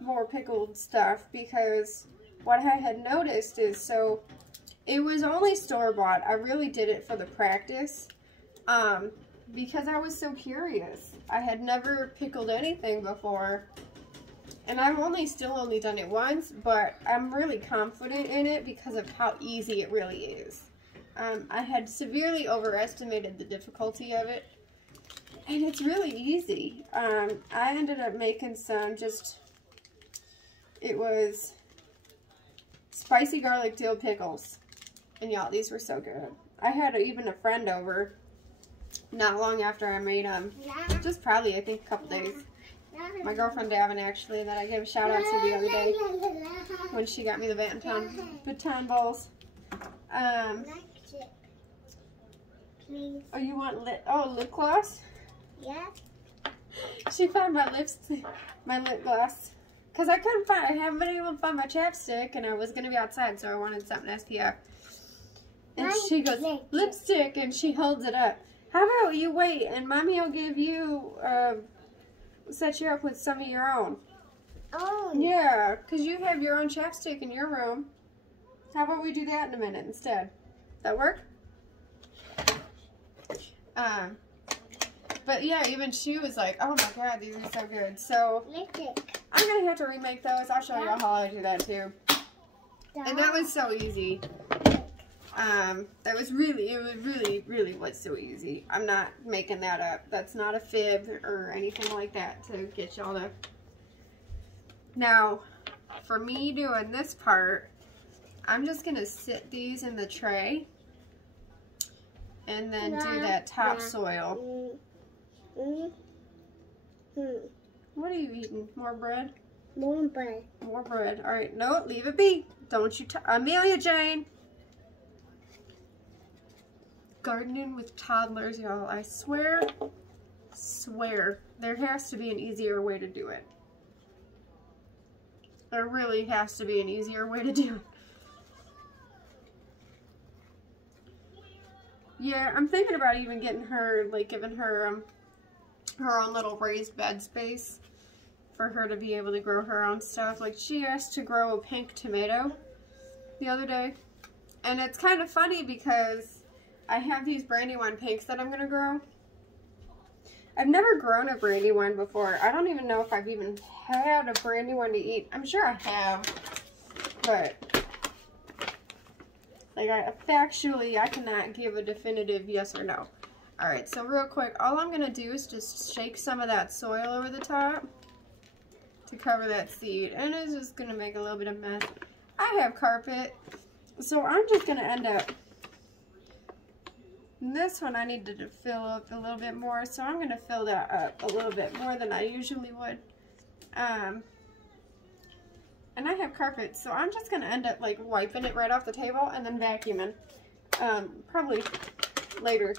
more pickled stuff because what I had noticed is, so it was only store-bought. I really did it for the practice because I was so curious. I had never pickled anything before, and I've still only done it once, but I'm really confident in it because of how easy it really is. I had severely overestimated the difficulty of it, and it's really easy. I ended up making some it was spicy garlic dill pickles. And y'all, these were so good. I had even a friend over not long after I made them. Just probably, I think, a couple days. My girlfriend Davin, actually, that I gave a shout out to the other day when she got me the baton balls. Oh, you want lip gloss? Yeah. She found my lip gloss. Because I haven't been able to find my chapstick, and I was going to be outside, so I wanted something SPF. And she goes, lipstick, and she holds it up. How about you wait, and Mommy will give you, set you up with some of your own. Oh. Yeah, because you have your own chapstick in your room. How about we do that in a minute instead? That work? But yeah, even she was like, oh my god, these are so good. So, I'm going to have to remake those. I'll show y'all how I do that too. And that was so easy. It really was so easy. I'm not making that up. That's not a fib or anything like that to get y'all to. Now, for me doing this part, I'm just going to sit these in the tray and then do that topsoil. What are you eating? More bread? More bread. More bread. All right. No, leave it be. Don't you Amelia Jane. Gardening with toddlers, y'all. I swear, there has to be an easier way to do it. There really has to be an easier way to do it. Yeah, I'm thinking about even getting her, like, giving her her own little raised bed space for her to be able to grow her own stuff. Like, she asked to grow a pink tomato the other day, and it's kind of funny because I have these Brandywine pinks that I'm going to grow. I've never grown a Brandywine before. I don't even know if I've even had a Brandywine to eat. I'm sure I have, but like factually, I cannot give a definitive yes or no. Alright, so real quick, all I'm going to do is just shake some of that soil over the top to cover that seed. And it's just going to make a little bit of mess. I have carpet, so I'm just going to end up. This one I needed to fill up a little bit more, so I'm going to fill that up a little bit more than I usually would. and I have carpet, so I'm just gonna end up like wiping it right off the table and then vacuuming. Probably later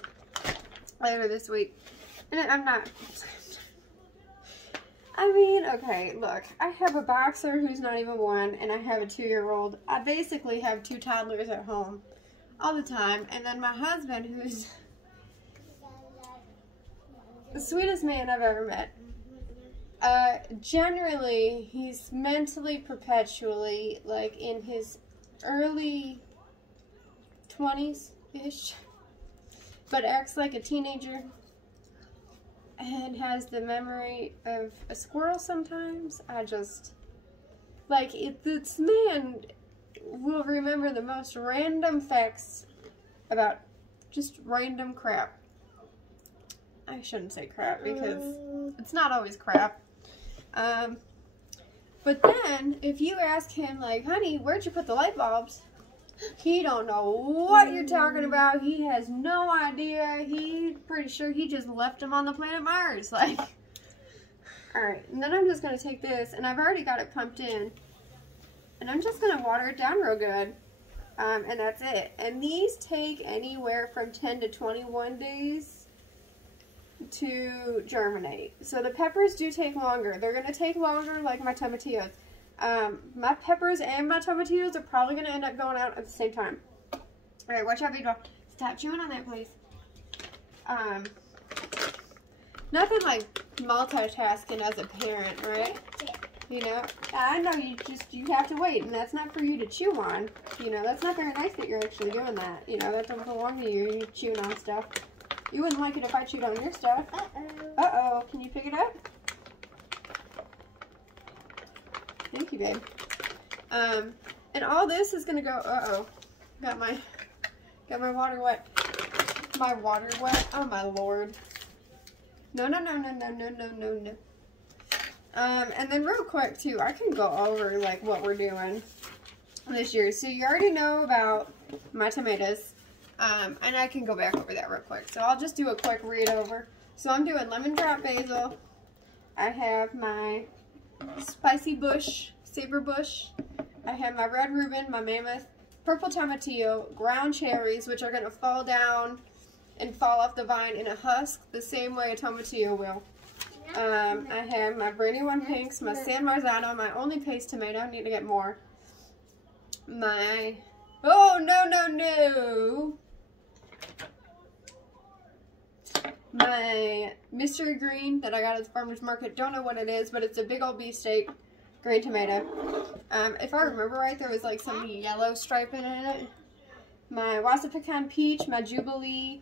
this week. And I'm not. I mean, okay, look, I have a boxer who's not even 1, and I have a 2-year-old. I basically have 2 toddlers at home all the time, and then my husband, who's the sweetest man I've ever met. Generally, he's mentally, perpetually, like, in his early 20s-ish, but acts like a teenager. And has the memory of a squirrel sometimes. I just, like, this man will remember the most random facts about just random crap. I shouldn't say crap because it's not always crap. But then, if you ask him, like, honey, where'd you put the light bulbs? He don't know what you're talking about. He has no idea. He's pretty sure he just left him on the planet Mars. Like, alright, and then I'm just going to take this, and I've already got it pumped in, and I'm just going to water it down real good, and that's it. And these take anywhere from 10 to 21 days to germinate. So the peppers do take longer. They're going to take longer like my tomatillos. My peppers and my tomatillos are probably going to end up going out at the same time. Alright, watch out, Vito. Stop chewing on that, please. Nothing like multitasking as a parent, right? You know, I know you have to wait, and that's not for you to chew on. You know, that's not very nice that you're actually doing that. You know, that doesn't belong to you. You're chewing on stuff. You wouldn't like it if I chewed on your stuff. Uh-oh. Uh-oh. Can you pick it up? Thank you, babe. And all this is gonna go. Uh-oh. Got my water wet. My water wet. Oh my lord. No, no, no, no, no, no, no, no, no. And then real quick too, I can go over like what we're doing this year. So you already know about my tomatoes. And I can go back over that real quick. So I'll just do a quick read over. So I'm doing lemon drop basil. I have my spicy bush, saber bush. I have my red Reuben, my mammoth, purple tomatillo, ground cherries, which are going to fall down and fall off the vine in a husk the same way a tomatillo will. I have my Brandywine Pinks, my San Marzano, my only paste tomato. I need to get more. My, oh no, no, no. My mystery green that I got at the farmer's market. Don't know what it is, but it's a big old beefsteak green tomato. If I remember right, there was like some yellow striping in it. My Wassa Pecan Peach, my Jubilee,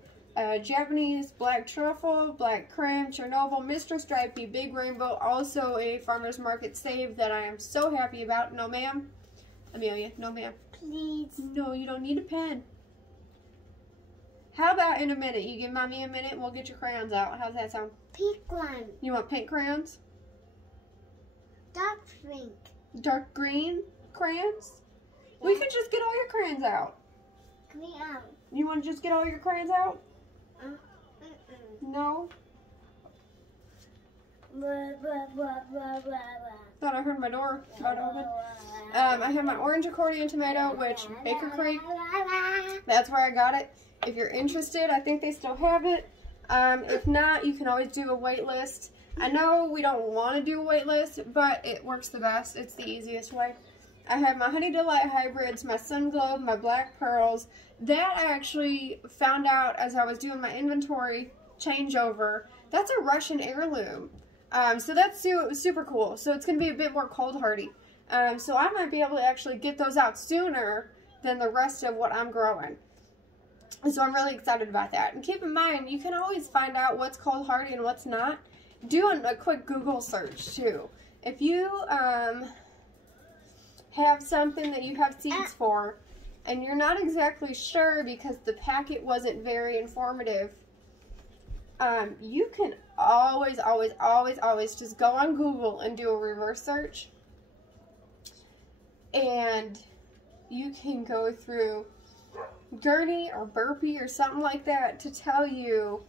Japanese black truffle, black creme, Chernobyl, Mr. Stripey, Big Rainbow, also a farmer's market save that I am so happy about. No ma'am. Amelia, no ma'am. Please. No, you don't need a pen. How about in a minute? You give mommy a minute and we'll get your crayons out. How's that sound? Pink one. You want pink crayons? Dark pink. Dark green crayons? Yeah. We could just get all your crayons out. Green out. You want to just get all your crayons out? No? Thought I heard my door about to open. I have my orange accordion tomato, which Baker Creek, that's where I got it. If you're interested, I think they still have it. If not, you can always do a wait list. I know we don't want to do a wait list, but it works the best. It's the easiest way. I have my Honey Delight hybrids, my Sun Globe, my Black Pearls. That I actually found out as I was doing my inventory changeover. That's a Russian heirloom. So that's super cool. So it's going to be a bit more cold hardy. So I might be able to actually get those out sooner than the rest of what I'm growing. So I'm really excited about that. And keep in mind, you can always find out what's cold hardy and what's not. Doing a quick Google search too. If you have something that you have seeds for and you're not exactly sure because the packet wasn't very informative, you can always just go on Google and do a reverse search, and you can go through Gurney or Burpee or something like that to tell you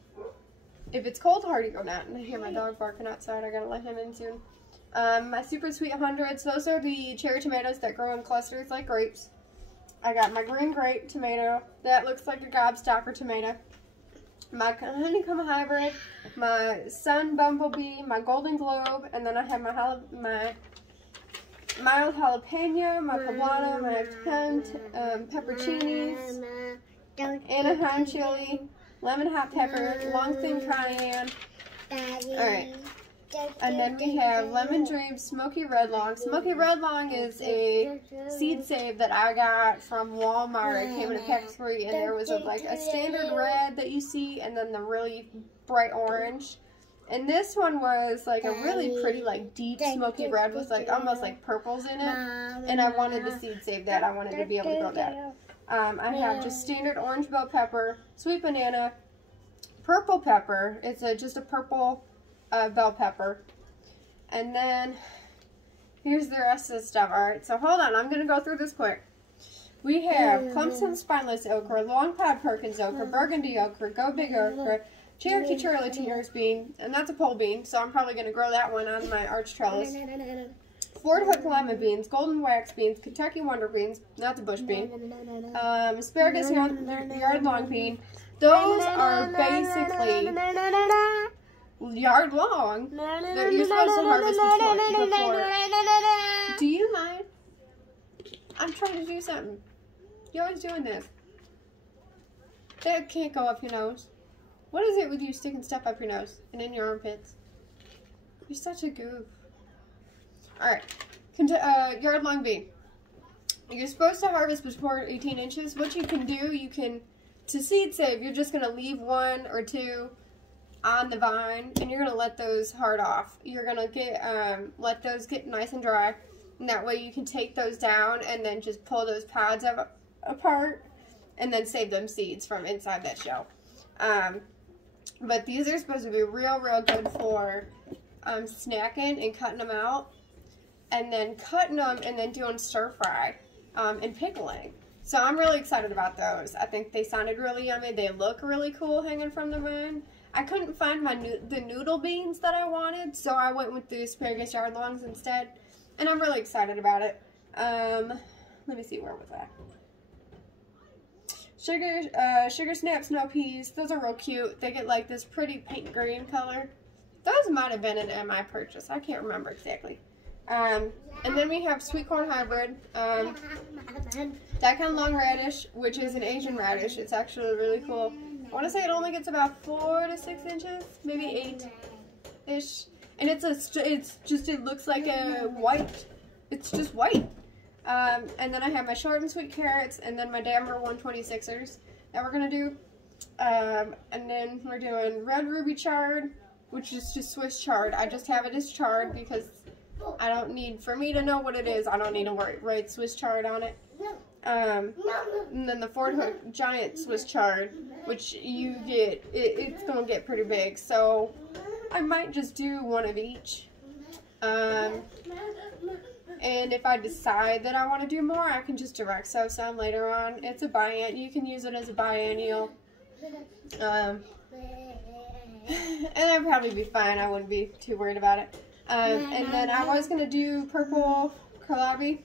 if it's cold hardy or not. And I hear my dog barking outside. I gotta let him in soon. My Super Sweet 100s, those are the cherry tomatoes that grow in clusters like grapes. I got my green grape tomato. That looks like a gobstopper tomato. My honeycomb hybrid, my sun bumblebee, my golden globe, and then I have my mild jalapeno, my poblano, my pepperoncinis, Anaheim chili, lemon hot pepper, long thin cayenne. Alright. And then we have Lemon Dream Smoky Red Long. Smoky Red Long is a seed save that I got from Walmart. It came in a pack of 3, and there was like a standard red that you see, and then the really bright orange. And this one was like a really pretty, like deep smoky red with like almost like purples in it. And I wanted to seed save that. I wanted to be able to grow that. I have just standard orange bell pepper, sweet banana, purple pepper. It's just a purple bell pepper. And then here's the rest of the stuff. Alright, so hold on, I'm going to go through this quick. We have Clemson Spineless Okra, Long Pod Perkins Okra, Burgundy Okra, Go Big Okra, Cherokee Charlataner's bean, and that's a pole bean, so I'm probably going to grow that one on my arch trellis. Ford Hook Lima beans, Golden Wax beans, Kentucky Wonder beans, that's a bush bean, asparagus yard long bean. Those are basically yard long that you're supposed to harvest before. Do you mind? I'm trying to do something. You're always doing this. That can't go up your nose. What is it with you sticking stuff up your nose and in your armpits? You're such a goof. Alright. Yard long bean. You're supposed to harvest before 18 inches. What you can do, to seed save, you're just going to leave 1 or 2 on the vine, and you're going to let those hard off. You're going to let those get nice and dry, and that way you can take those down and then just pull those pods apart and then save them seeds from inside that shell. But these are supposed to be real good for snacking and cutting them out, and then cutting them and then doing stir fry and pickling. So I'm really excited about those. I think they sounded really yummy. They look really cool hanging from the vine. I couldn't find the noodle beans that I wanted, so I went with the asparagus yard longs instead, and I'm really excited about it. Let me see, where was that? Sugar Snap Snow Peas. Those are real cute. They get like this pretty pink green color. Those might have been an MI purchase. I can't remember exactly. And then we have Sweet Corn Hybrid. Daikon Long Radish, which is an Asian radish. It's actually really cool. I want to say it only gets about 4 to 6 inches, maybe 8-ish. And it looks like a white. It's just white. And then I have my short and sweet carrots, and then my Damer 126ers that we're going to do. And then we're doing red ruby chard, which is just Swiss chard. I just have it as chard because I don't need, for me to know what it is, I don't need to write Swiss chard on it. And then the Ford Hook giant Swiss chard, which you get, it's going to get pretty big. So I might just do one of each. And if I decide that I want to do more, I can just direct sow some later on. It's a biennial. You can use it as a biennial. And that'd probably be fine. I wouldn't be too worried about it. And then I was going to do purple kohlrabi.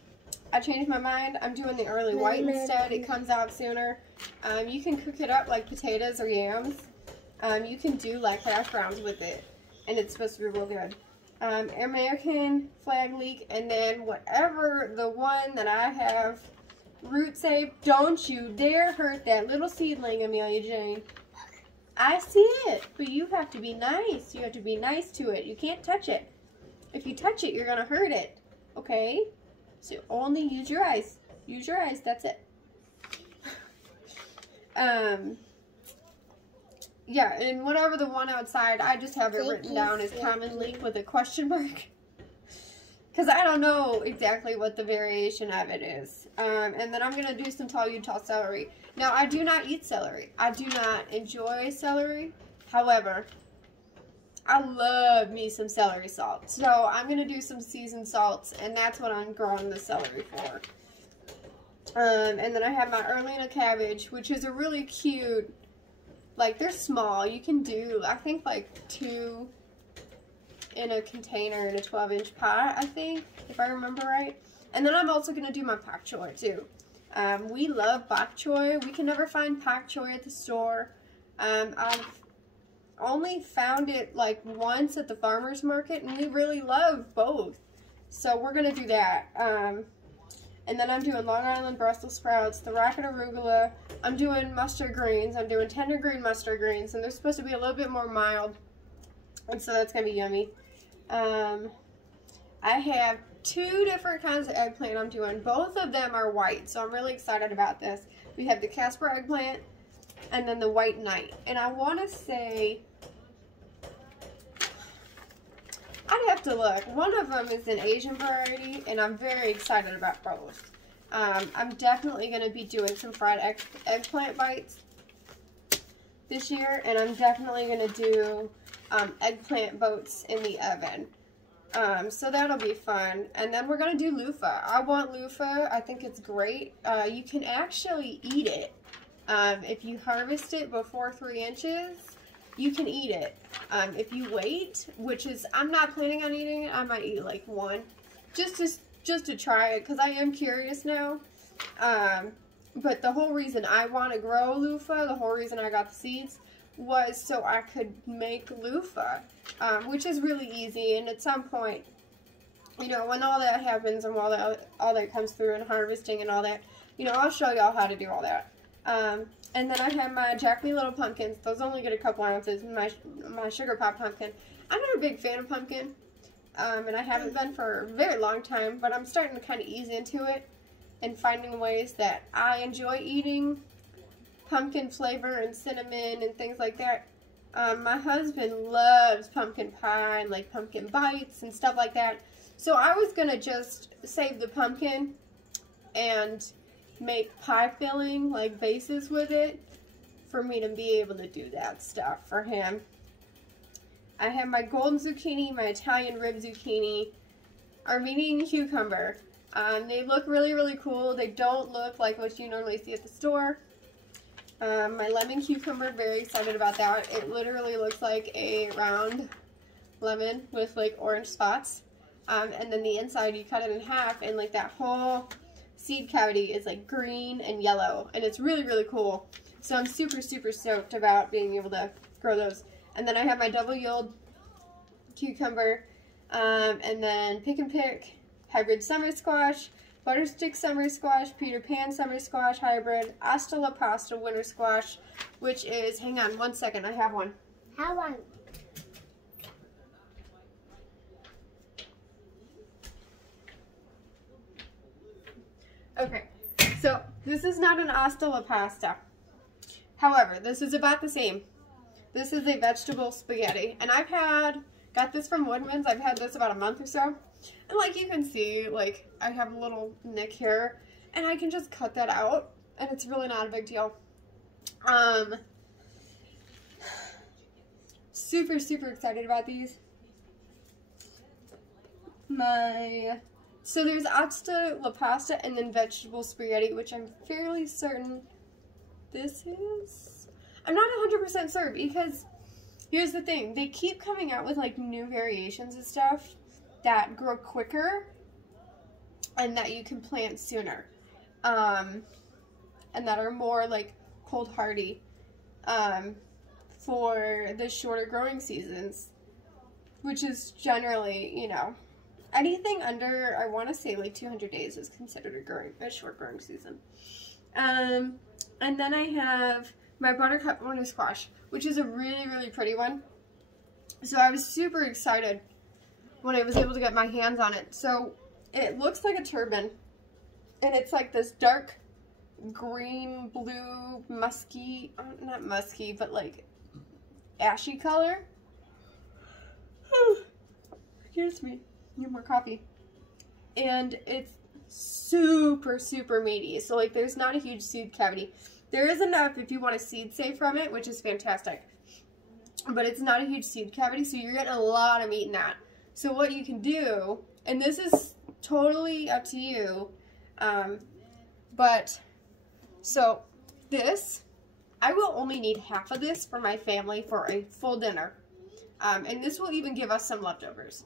I changed my mind. I'm doing the early white instead. It comes out sooner. You can cook it up like potatoes or yams. You can do like hash browns with it. And it's supposed to be real good. American flag leek, and then whatever the one that I have root safe. Don't you dare hurt that little seedling, Amelia Jane. I see it, but you have to be nice. You have to be nice to it. You can't touch it. If you touch it, you're gonna hurt it. Okay? So only use your eyes. Use your eyes. That's it. Yeah, and whatever the one outside, I just have it written down as common leek with a question mark. Because I don't know exactly what the variation of it is. And then I'm going to do some tall Utah celery. Now, I do not eat celery. I do not enjoy celery. However, I love me some celery salt. So I'm going to do some seasoned salts, and that's what I'm growing the celery for. And then I have my Erlina cabbage, which is a really cute, like, they're small. You can do, I think, like 2 in a container in a 12-inch pot, I think, if I remember right. And then I'm also going to do my pak choi too. We love bok choy. We can never find pak choy at the store. I've only found it like once at the farmer's market, and we really love both. So we're going to do that. And then I'm doing Long Island Brussels sprouts, the rocket arugula. I'm doing mustard greens. I'm doing tender green mustard greens, and they're supposed to be a little bit more mild. And so that's going to be yummy. I have 2 different kinds of eggplant I'm doing. Both of them are white, so I'm really excited about this. We have the Casper eggplant and then the white knight. And I want to say, I'd have to look. One of them is an Asian variety, and I'm very excited about both. I'm definitely going to be doing some fried eggplant bites this year, and I'm definitely going to do eggplant boats in the oven. So that'll be fun. And then we're going to do loofah. I want loofah. I think it's great. You can actually eat it. If you harvest it before 3 inches, you can eat it. If you wait, which is, I'm not planning on eating it. I might eat like 1. Just to try it, because I am curious now. But the whole reason I want to grow loofah, the whole reason I got the seeds, was so I could make loofah, which is really easy. And at some point, you know, when all that happens and all that comes through and harvesting and all that, you know, I'll show y'all how to do all that. And then I have my Jack Me Little pumpkins. Those only get a couple ounces. My sugar pop pumpkin. I'm not a big fan of pumpkin, and I haven't been for a very long time, but I'm starting to kind of ease into it and finding ways that I enjoy eating pumpkin flavor and cinnamon and things like that. My husband loves pumpkin pie and like pumpkin bites and stuff like that. So I was gonna just save the pumpkin and make pie filling like bases with it for me to be able to do that stuff for him. I have my golden zucchini, my Italian rib zucchini, Armenian cucumber. They look really, really cool. They don't look like what you normally see at the store. My lemon cucumber, very excited about that. It literally looks like a round lemon with like orange spots. And then the inside, you cut it in half, and like that whole seed cavity is like green and yellow, and it's really, really cool. So I'm super, super stoked about being able to grow those. And then I have my double-yoled cucumber, and then Pick and Pick hybrid summer squash, butterstick summer squash, Peter Pan summer squash hybrid, Asta La Pasta winter squash, which is, hang on one second, I have one. Have one. Okay, so this is not an Asta La Pasta. However, this is about the same. This is a vegetable spaghetti, and got this from Woodman's. I've had this about a month or so, and like you can see, like I have a little nick here, and I can just cut that out, and it's really not a big deal. Super, super excited about these. So there's Asta La Pasta and then vegetable spaghetti, which I'm fairly certain this is. I'm not 100% certain, because here's the thing. They keep coming out with like new variations of stuff that grow quicker and that you can plant sooner. And that are more like cold hardy for the shorter growing seasons, which is generally, you know, anything under, I want to say like 200 days is considered a short growing season. And then I have my buttercup winter squash, which is a really, really pretty one. So I was super excited when I was able to get my hands on it. So it looks like a turban, and it's like this dark green, blue, musky, not musky, but like ashy color. Excuse me. Need more coffee. And it's super, super meaty. So like there's not a huge seed cavity. There is enough if you want to seed save from it, which is fantastic. But it's not a huge seed cavity, so you're getting a lot of meat in that. So what you can do, and this is totally up to you, so this, I will only need half of this for my family for a full dinner. And this will even give us some leftovers.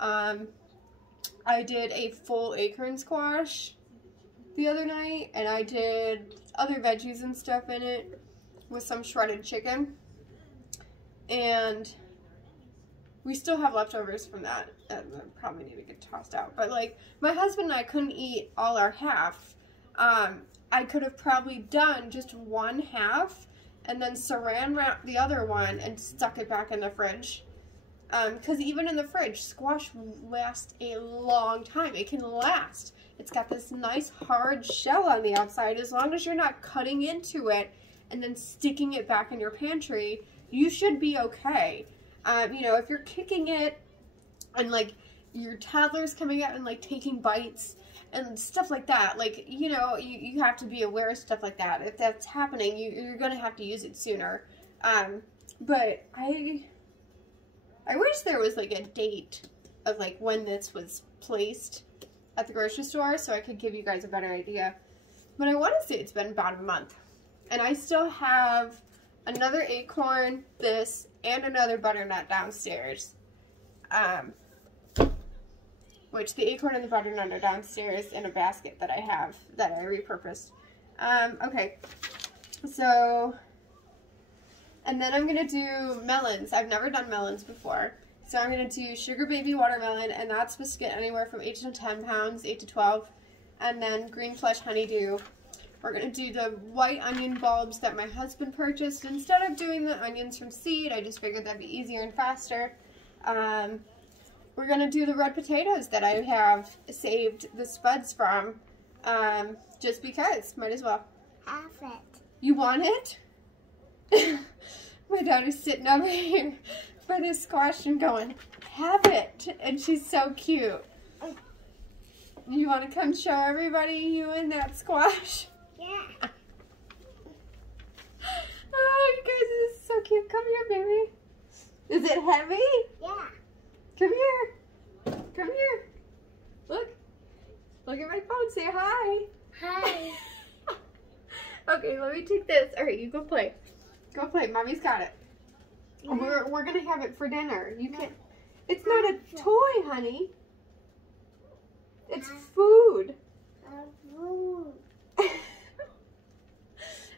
I did a full acorn squash the other night, and I did other veggies and stuff in it with some shredded chicken. And we still have leftovers from that probably need to get tossed out. But like, my husband and I couldn't eat all our half. I could have probably done just one half and then saran wrapped the other one and stuck it back in the fridge. Because even in the fridge, squash lasts a long time. It can last. It's got this nice hard shell on the outside. As long as you're not cutting into it and then sticking it back in your pantry, you should be okay. You know, if you're kicking it and like your toddler's coming out and like taking bites and stuff like that, like, you know, you have to be aware of stuff like that. If that's happening, you're going to have to use it sooner. But I wish there was like a date of like when this was placed at the grocery store so I could give you guys a better idea. But I want to say it's been about a month. And I still have another acorn, this, and another butternut downstairs. Which the acorn and the butternut are downstairs in a basket that I have that I repurposed. Okay, so, and then I'm going to do melons. I've never done melons before. So I'm going to do sugar baby watermelon, and that's supposed to get anywhere from 8 to 10 pounds, 8 to 12. And then green flesh honeydew. We're going to do the white onion bulbs that my husband purchased. Instead of doing the onions from seed, I just figured that'd be easier and faster. We're going to do the red potatoes that I have saved the spuds from, just because. Might as well. Have it. You want it? My daughter's sitting over here for this squash and going, have it. And she's so cute. You want to come show everybody you and that squash? Yeah. Oh, you guys, this is so cute. Come here, baby. Is it heavy? Yeah. Come here. Come here. Look. Look at my phone. Say hi. Hi. Okay, let me take this. All right, you go play. Go play. Mommy's got it. Yeah. We're going to have it for dinner. You can't. It's not a toy, honey. It's food. Food.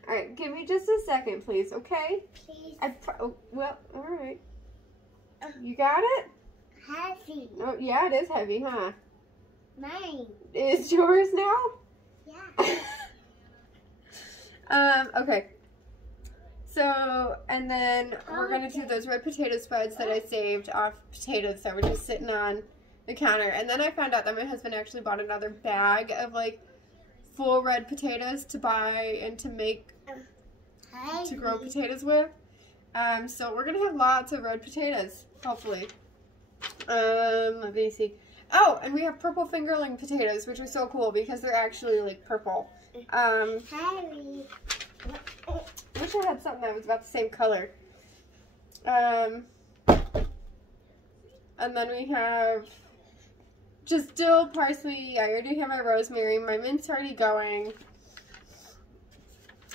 All right, give me just a second, please, okay? Please. Well, all right. You got it? Heavy. Oh, yeah, it is heavy, huh? Mine. Is yours now? Yeah. Okay. So, and then we're going to do those red potato spuds that I saved off potatoes that were just sitting on the counter. And then I found out that my husband actually bought another bag of, like, full red potatoes to buy and to make, to grow potatoes with. So we're going to have lots of red potatoes, hopefully. Let me see. Oh, and we have purple fingerling potatoes, which are so cool because they're actually, like, purple. Harry. I wish I had something that was about the same color. And then we have just dill, parsley. I already have my rosemary. My mint's already going.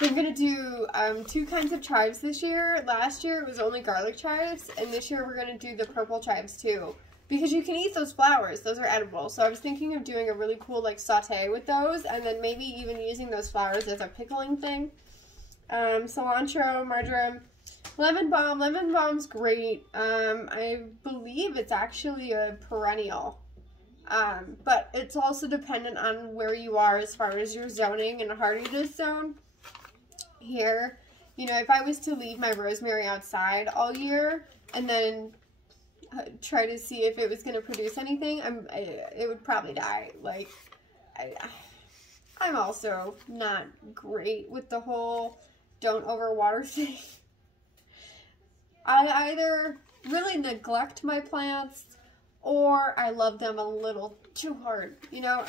I'm going to do 2 kinds of chives this year. Last year it was only garlic chives, and this year we're going to do the purple chives too. Because you can eat those flowers. Those are edible. So I was thinking of doing a really cool like saute with those, and then maybe even using those flowers as a pickling thing. Cilantro, marjoram, lemon balm. Lemon balm's great. I believe it's actually a perennial. But it's also dependent on where you are as far as your zoning and hardiness zone. Here, you know, if I was to leave my rosemary outside all year and then try to see if it was going to produce anything, it would probably die. Like, I'm also not great with the whole don't overwater thing. I either really neglect my plants or I love them a little too hard, you know,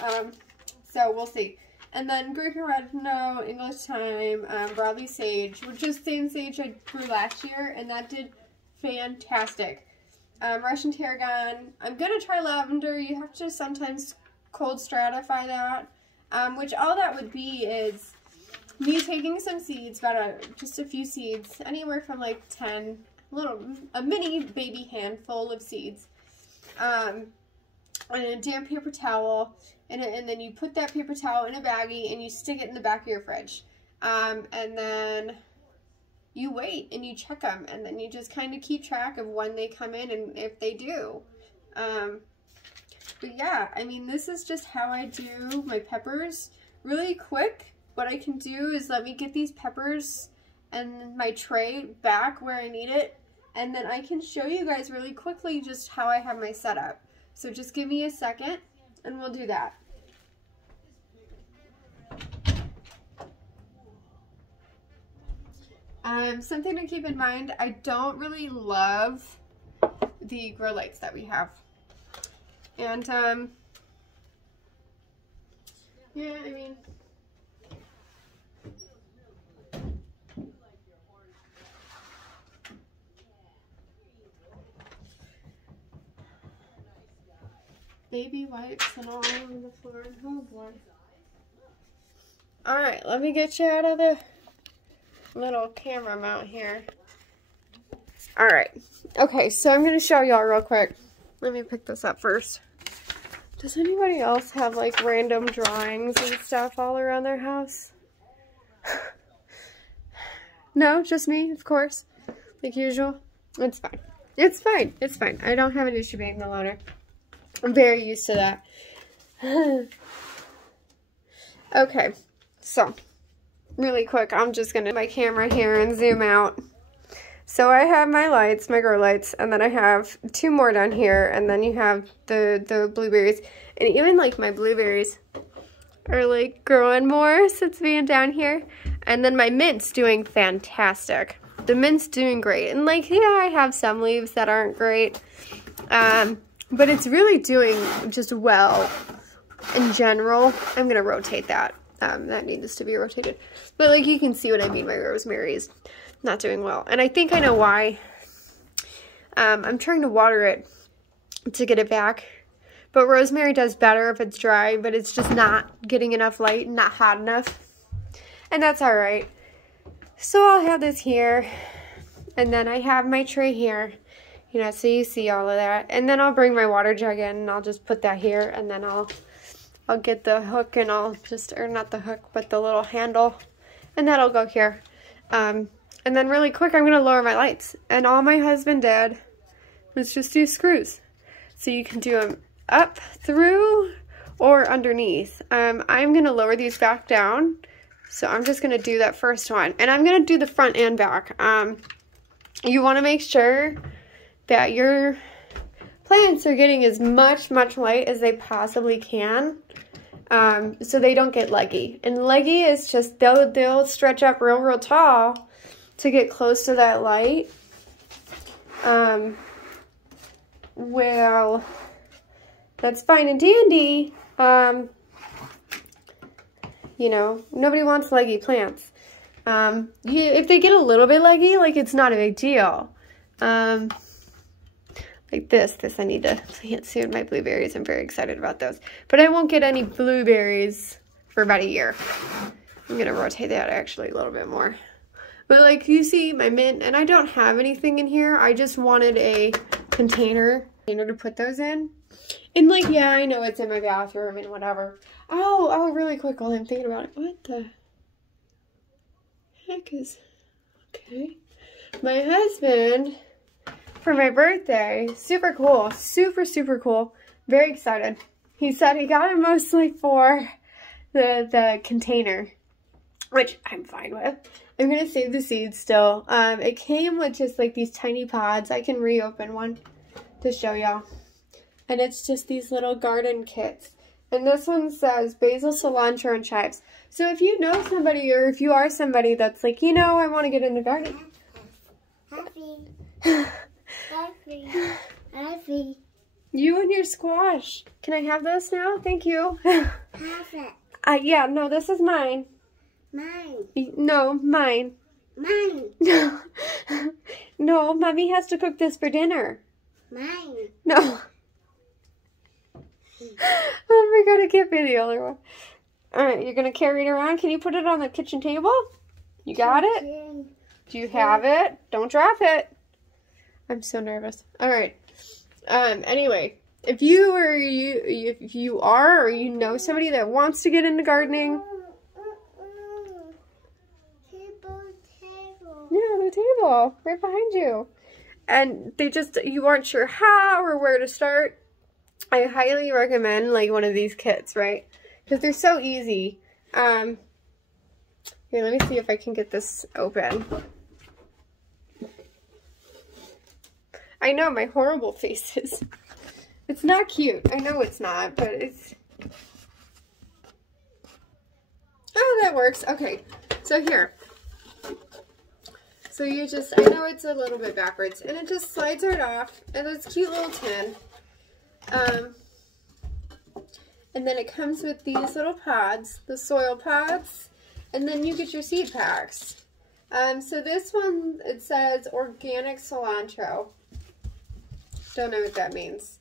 so we'll see. And then Greek oregano, English thyme, broadleaf sage, which is the same sage I grew last year, and that did fantastic. Russian tarragon. I'm going to try lavender. You have to sometimes cold stratify that, which all that would be is me taking some seeds, just a few seeds, anywhere from like 10 a mini baby handful of seeds, and a damp paper towel, and then you put that paper towel in a baggie and you stick it in the back of your fridge, and then you wait and you check them, and then you just kind of keep track of when they come in and if they do. But yeah, I mean, this is just how I do my peppers. Really quick, what I can do is let me get these peppers and my tray back where I need it, and then I can show you guys really quickly just how I have my setup. So just give me a second and we'll do that. Something to keep in mind, I don't really love the grow lights that we have. And, yeah, I mean, baby wipes and all over the floor. Oh boy. Alright, let me get you out of the little camera mount here. Alright. Okay, so I'm going to show y'all real quick. Let me pick this up first. Does anybody else have like random drawings and stuff all around their house? No, just me, of course. Like usual. It's fine. It's fine. It's fine. I don't have an issue being the loner. I'm very used to that. Okay, so really quick, I'm just gonna my camera here and zoom out. So I have my lights, my grow lights, and then I have two more down here, and then you have the blueberries. And even like my blueberries are like growing more since being down here. And then my mint's doing fantastic. The mint's doing great. And like, yeah, I have some leaves that aren't great. But it's really doing just well in general. I'm gonna rotate that. That needs to be rotated. But like you can see what I mean by rosemary's not doing well. And I think I know why. I'm trying to water it to get it back. But rosemary does better if it's dry, but it's just not getting enough light and not hot enough. And that's alright. So I'll have this here. And then I have my tray here. You know, so you see all of that. And then I'll bring my water jug in and I'll just put that here. And then I'll get the hook and I'll just, or not the hook, but the little handle. And that'll go here. And then really quick, I'm going to lower my lights. And all my husband did was just do screws. So you can do them up, through, or underneath. I'm going to lower these back down. So I'm just going to do that first one. And I'm going to do the front and back. You want to make sure that your plants are getting as much light as they possibly can. So they don't get leggy. And leggy is just, they'll stretch up real tall to get close to that light. Well, that's fine and dandy. You know, nobody wants leggy plants. If they get a little bit leggy, like it's not a big deal. Like this I need to plant soon. My blueberries, I'm very excited about those. But I won't get any blueberries for about a year. I'm gonna rotate that actually a little bit more. But like you see my mint, and I don't have anything in here. I just wanted a container to put those in. And like, yeah, I know it's in my bathroom and whatever. Oh, really quick while I'm thinking about it. What the heck is, okay. My husband, for my birthday, super cool, super cool, very excited. He said he got it mostly for the container, which I'm fine with. I'm gonna save the seeds still. It came with just like these tiny pods. I can reopen one to show y'all. And it's just these little garden kits. And this one says basil, cilantro, and chives. So if you know somebody, or if you are somebody that's like, you know, I want to get into gardening. Happy. You and your squash. Can I have this now? Thank you. Have it. Yeah, no, this is mine. Mine. No, mine. Mine. No. No, Mommy has to cook this for dinner. Mine. No. Oh my god, I can't be the other one. Alright, you're going to carry it around. Can you put it on the kitchen table? You got it? Do you have it? Don't drop it. I'm so nervous. All right. Anyway, if you are or you know somebody that wants to get into gardening. Yeah, the table right behind you. And you aren't sure how or where to start. I highly recommend like one of these kits, right? Because they're so easy. Here, let me see if I can get this open. I know, my horrible faces. It's not cute. I know it's not, but it's... Oh, that works. Okay, so here. So you just, I know it's a little bit backwards, and it just slides right off, and it's a cute little tin. And then it comes with these little pods, the soil pods, and then you get your seed packs. So this one, it says organic cilantro. Don't know what that means.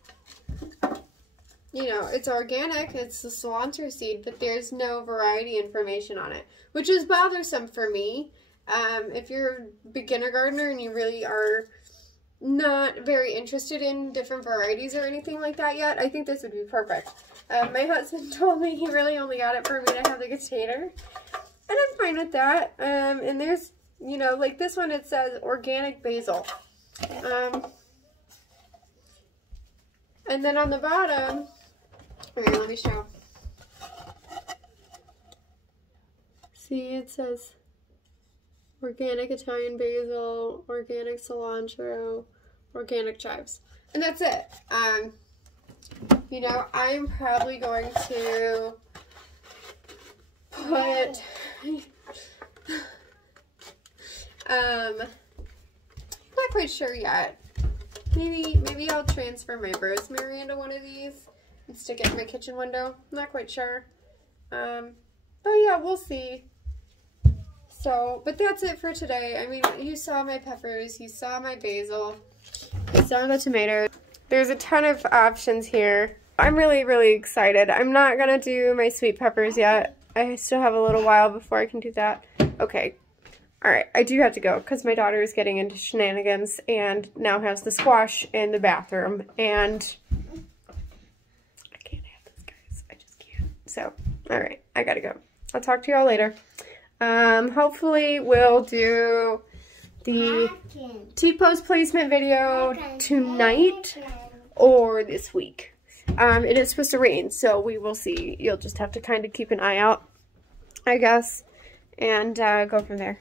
You know, it's organic, it's the cilantro seed, but there's no variety information on it, which is bothersome for me. If you're a beginner gardener and you really are not very interested in different varieties or anything like that yet, I think this would be perfect. My husband told me he really only got it for me to have the container, and I'm fine with that. And there's, you know, like this one, it says organic basil. And then on the bottom, here, let me show. See, it says organic Italian basil, organic cilantro, organic chives. And that's it. You know, I'm probably going to put, not quite sure yet. Maybe I'll transfer my rosemary into one of these and stick it in my kitchen window. I'm not quite sure. But yeah, we'll see. So, but that's it for today. I mean, you saw my peppers, you saw my basil, you saw the tomatoes. There's a ton of options here. I'm really, really excited. I'm not gonna do my sweet peppers yet. I still have a little while before I can do that. Okay. Alright, I do have to go because my daughter is getting into shenanigans and now has the squash in the bathroom, and I can't have this, guys. I just can't. So, alright, I gotta go. I'll talk to y'all later. Hopefully we'll do the T-post placement video tonight or this week. It is supposed to rain, so we will see. You'll just have to kind of keep an eye out, I guess, and go from there.